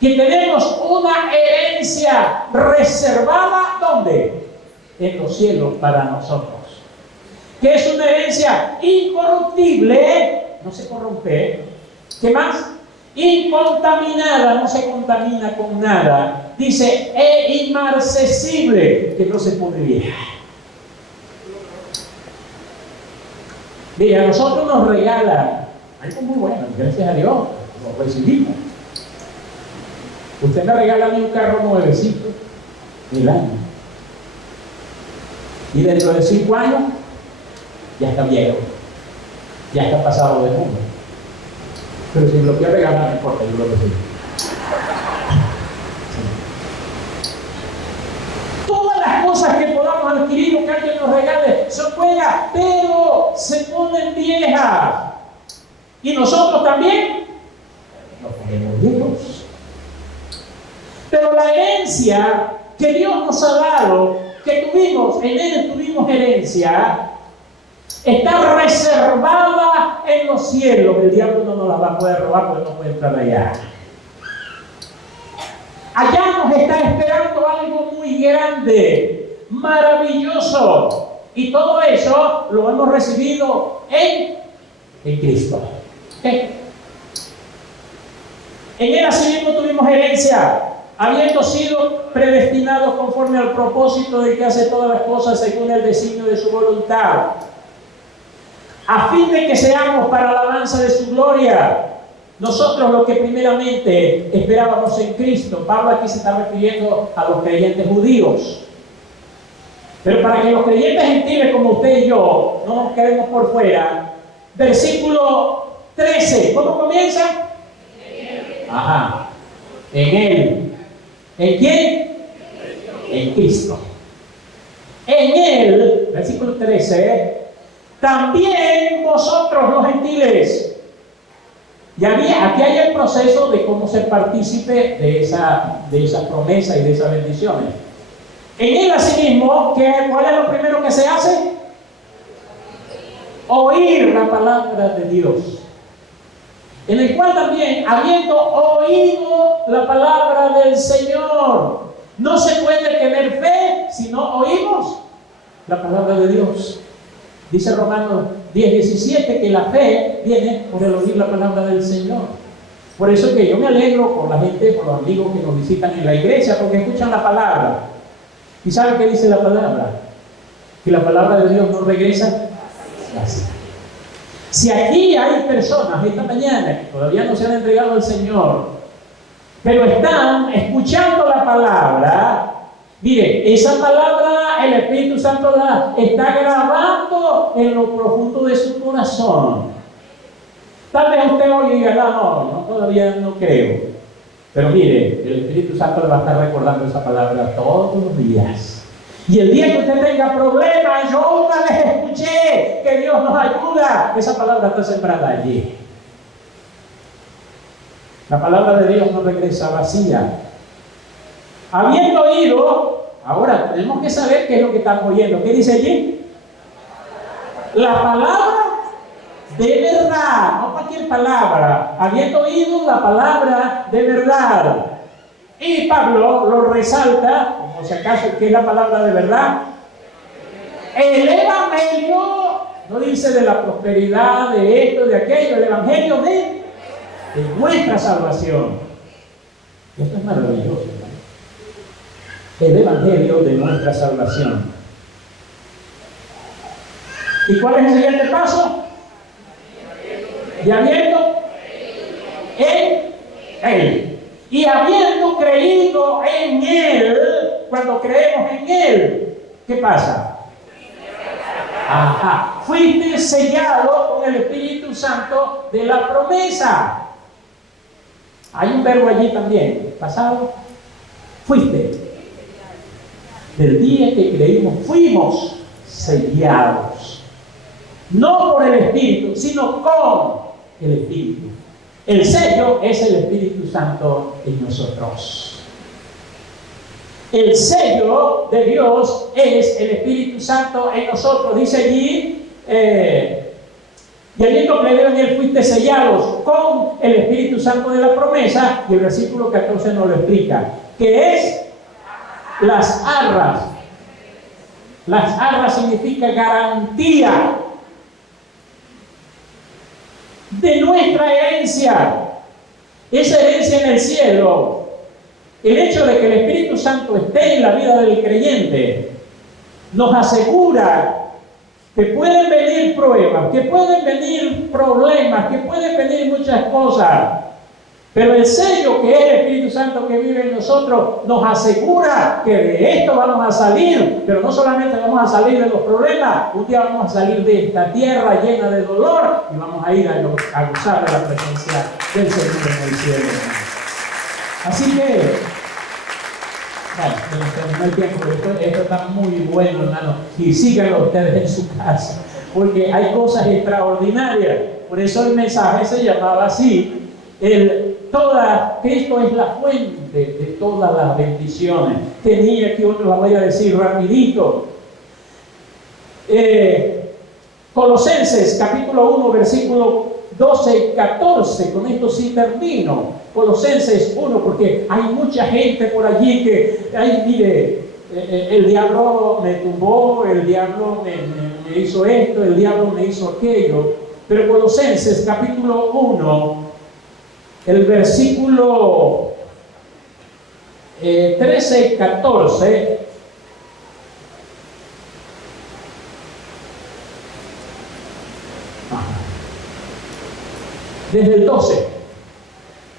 que tenemos una herencia reservada, ¿dónde? En los cielos para nosotros. Que es una herencia incorruptible, no se corrompe. ¿Qué más? Incontaminada, no se contamina con nada. Dice, e inmarcesible, que no se pudriera. Mira, a nosotros nos regalan algo muy bueno, gracias a Dios, lo recibimos. Usted me regala a mí un carro nuevecito del año. Y dentro de 5 años, ya está viejo, ya está pasado de mundo. Pero si me lo quiero regalar, no importa, yo lo recibo. Todas las cosas que podamos adquirir o que alguien nos regale son buenas, pero se ponen viejas. Y nosotros también nos ponemos viejos. Pero la herencia que Dios nos ha dado, que tuvimos, en Él tuvimos herencia, está reservada en los cielos. El diablo no nos la va a poder robar porque no puede entrar allá. Allá nos está esperando algo muy grande, maravilloso. Y todo eso lo hemos recibido en Cristo. En Él asimismo tuvimos herencia, habiendo sido predestinados conforme al propósito de que hace todas las cosas según el designio de su voluntad, a fin de que seamos para alabanza de su gloria. Nosotros lo que primeramente esperábamos en Cristo. Pablo aquí se está refiriendo a los creyentes judíos. Pero para que los creyentes gentiles como usted y yo no nos quedemos por fuera, versículo 13, ¿cómo comienza? Ajá, en Él. ¿En quién? En Cristo. En Él, versículo 13, también vosotros los gentiles. Y aquí hay el proceso de cómo ser partícipe de esa promesa y de esas bendiciones. En Él asimismo, ¿cuál es lo primero que se hace? Oír la palabra de Dios. En el cual también, habiendo oído la palabra del Señor, no se puede tener fe si no oímos la palabra de Dios. Dice Romanos 10:17 que la fe viene por el oír la palabra del Señor. Por eso es que yo me alegro por la gente, por los amigos que nos visitan en la iglesia, porque escuchan la palabra. ¿Y saben qué dice la palabra? Que la palabra de Dios no regresa vacía. Si aquí hay personas esta mañana que todavía no se han entregado al Señor, pero están escuchando la palabra, mire, esa palabra el Espíritu Santo la está grabando en lo profundo de su corazón. Tal vez usted hoy diga, no, todavía no creo. Pero mire, el Espíritu Santo le va a estar recordando esa palabra todos los días. Y el día que usted tenga problemas, yo una vez escuché que Dios nos ayuda, esa palabra está sembrada allí. La palabra de Dios no regresa vacía. Habiendo oído, ahora tenemos que saber qué es lo que estamos oyendo. ¿Qué dice allí? La palabra de verdad, no cualquier palabra. Habiendo oído la palabra de verdad. Y Pablo lo resalta, como si acaso, ¿qué es la palabra de verdad? El Evangelio, no dice de la prosperidad, de esto, de aquello, el Evangelio de nuestra salvación. Esto es maravilloso, ¿no? El Evangelio de nuestra salvación. ¿Y cuál es el siguiente paso? Y habiendo en Él. Y habiendo creído en Él, cuando creemos en Él, ¿qué pasa? Ajá, fuiste sellado con el Espíritu Santo de la promesa. Hay un verbo allí también, pasado. Fuiste. Del día que creímos, fuimos sellados. No por el Espíritu, sino con el Espíritu. El sello es el Espíritu Santo en nosotros. El sello de Dios es el Espíritu Santo en nosotros. Dice allí Y habiendo creído en Él, fuiste sellados con el Espíritu Santo de la promesa. Y el versículo 14 nos lo explica, que es las arras. Las arras significa garantía de nuestra herencia, esa herencia en el cielo. El hecho de que el Espíritu Santo esté en la vida del creyente nos asegura que pueden venir pruebas, que pueden venir problemas, que pueden venir muchas cosas, pero el sello que es el Espíritu Santo que vive en nosotros nos asegura que de esto vamos a salir, pero no solamente vamos a salir de los problemas, un día vamos a salir de esta tierra llena de dolor y vamos a ir a gozar de la presencia del Señor en el cielo. Así que, bueno, no hay tiempo, pero esto está muy bueno, hermano, y síganlo ustedes en su casa, porque hay cosas extraordinarias. Por eso el mensaje se llamaba así, Cristo es la fuente de todas las bendiciones. Tenía que otro la voy a decir rapidito. Colosenses capítulo 1 versículo 12 y 14, con esto sí termino. Colosenses 1, porque hay mucha gente por allí que, ay, mire, el diablo me tumbó, el diablo me hizo esto, el diablo me hizo aquello. Pero Colosenses capítulo 1, el versículo 13 y 14, desde el 12,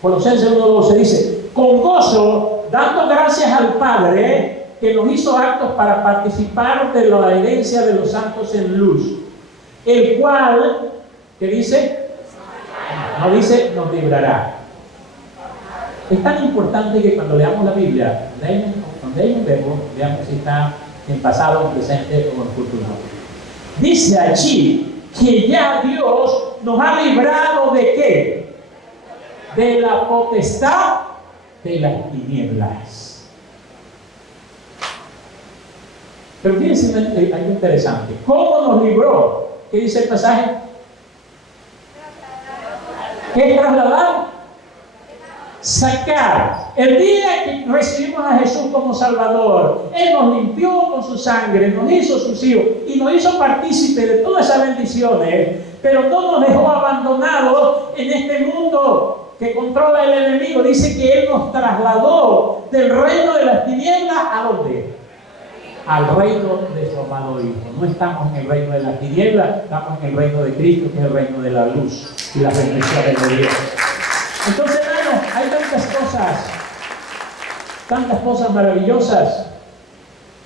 Colosenses 1:12 dice: con gozo, dando gracias al Padre que nos hizo aptos para participar de la herencia de los santos en luz, el cual, ¿qué dice? No dice, nos librará. Es tan importante que cuando leamos la Biblia, donde hay un verbo, veamos si está en pasado, en presente o en futuro. Dice allí que ya Dios nos ha librado ¿de qué? De la potestad de las tinieblas. Pero fíjense algo interesante. ¿Cómo nos libró? ¿Qué dice el pasaje? ¿Qué es trasladar? Sacar. El día que recibimos a Jesús como Salvador, Él nos limpió con su sangre, nos hizo sus hijos y nos hizo partícipe de todas esas bendiciones, pero no nos dejó abandonados en este mundo que controla el enemigo. Dice que Él nos trasladó del reino de las tinieblas ¿a dónde? Al reino de su amado Hijo. No estamos en el reino de las tinieblas, estamos en el reino de Cristo, que es el reino de la luz y las bendiciones de Dios. Entonces, hermanos, hay tantas cosas maravillosas,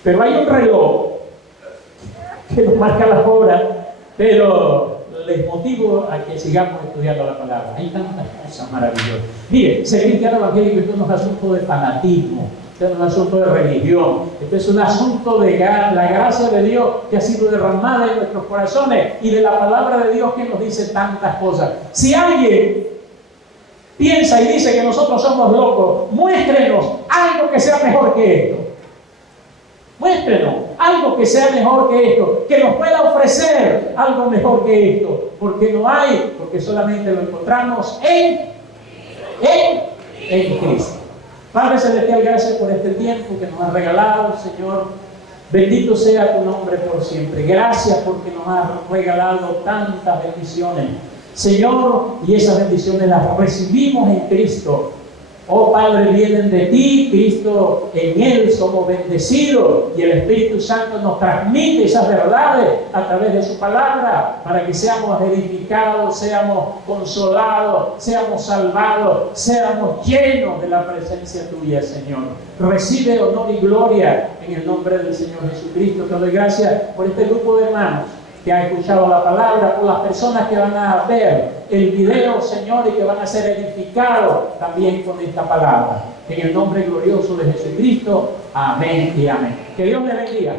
pero hay un reloj que nos marca las horas, pero les motivo a que sigamos estudiando la palabra. Hay tantas cosas maravillosas. Mire, ser cristiano evangélico esto no es asunto de fanatismo, esto no es un asunto de religión, esto es un asunto de la gracia de Dios que ha sido derramada en nuestros corazones y de la palabra de Dios que nos dice tantas cosas. Si alguien piensa y dice que nosotros somos locos, muéstrenos algo que sea mejor que esto. Muéstrenos algo que sea mejor que esto, que nos pueda ofrecer algo mejor que esto, porque no hay, porque solamente lo encontramos en Cristo. Padre Celestial, gracias por este tiempo que nos has regalado, Señor. Bendito sea tu nombre por siempre. Gracias porque nos has regalado tantas bendiciones, Señor, y esas bendiciones las recibimos en Cristo. Oh Padre, vienen de ti, Cristo, en Él somos bendecidos y el Espíritu Santo nos transmite esas verdades a través de su palabra para que seamos edificados, seamos consolados, seamos salvados, seamos llenos de la presencia tuya, Señor. Recibe honor y gloria en el nombre del Señor Jesucristo. Te doy gracias por este grupo de hermanos que ha escuchado la palabra, por las personas que van a ver el video, Señor, y que van a ser edificados también con esta palabra. En el nombre glorioso de Jesucristo, amén y amén. Que Dios le bendiga.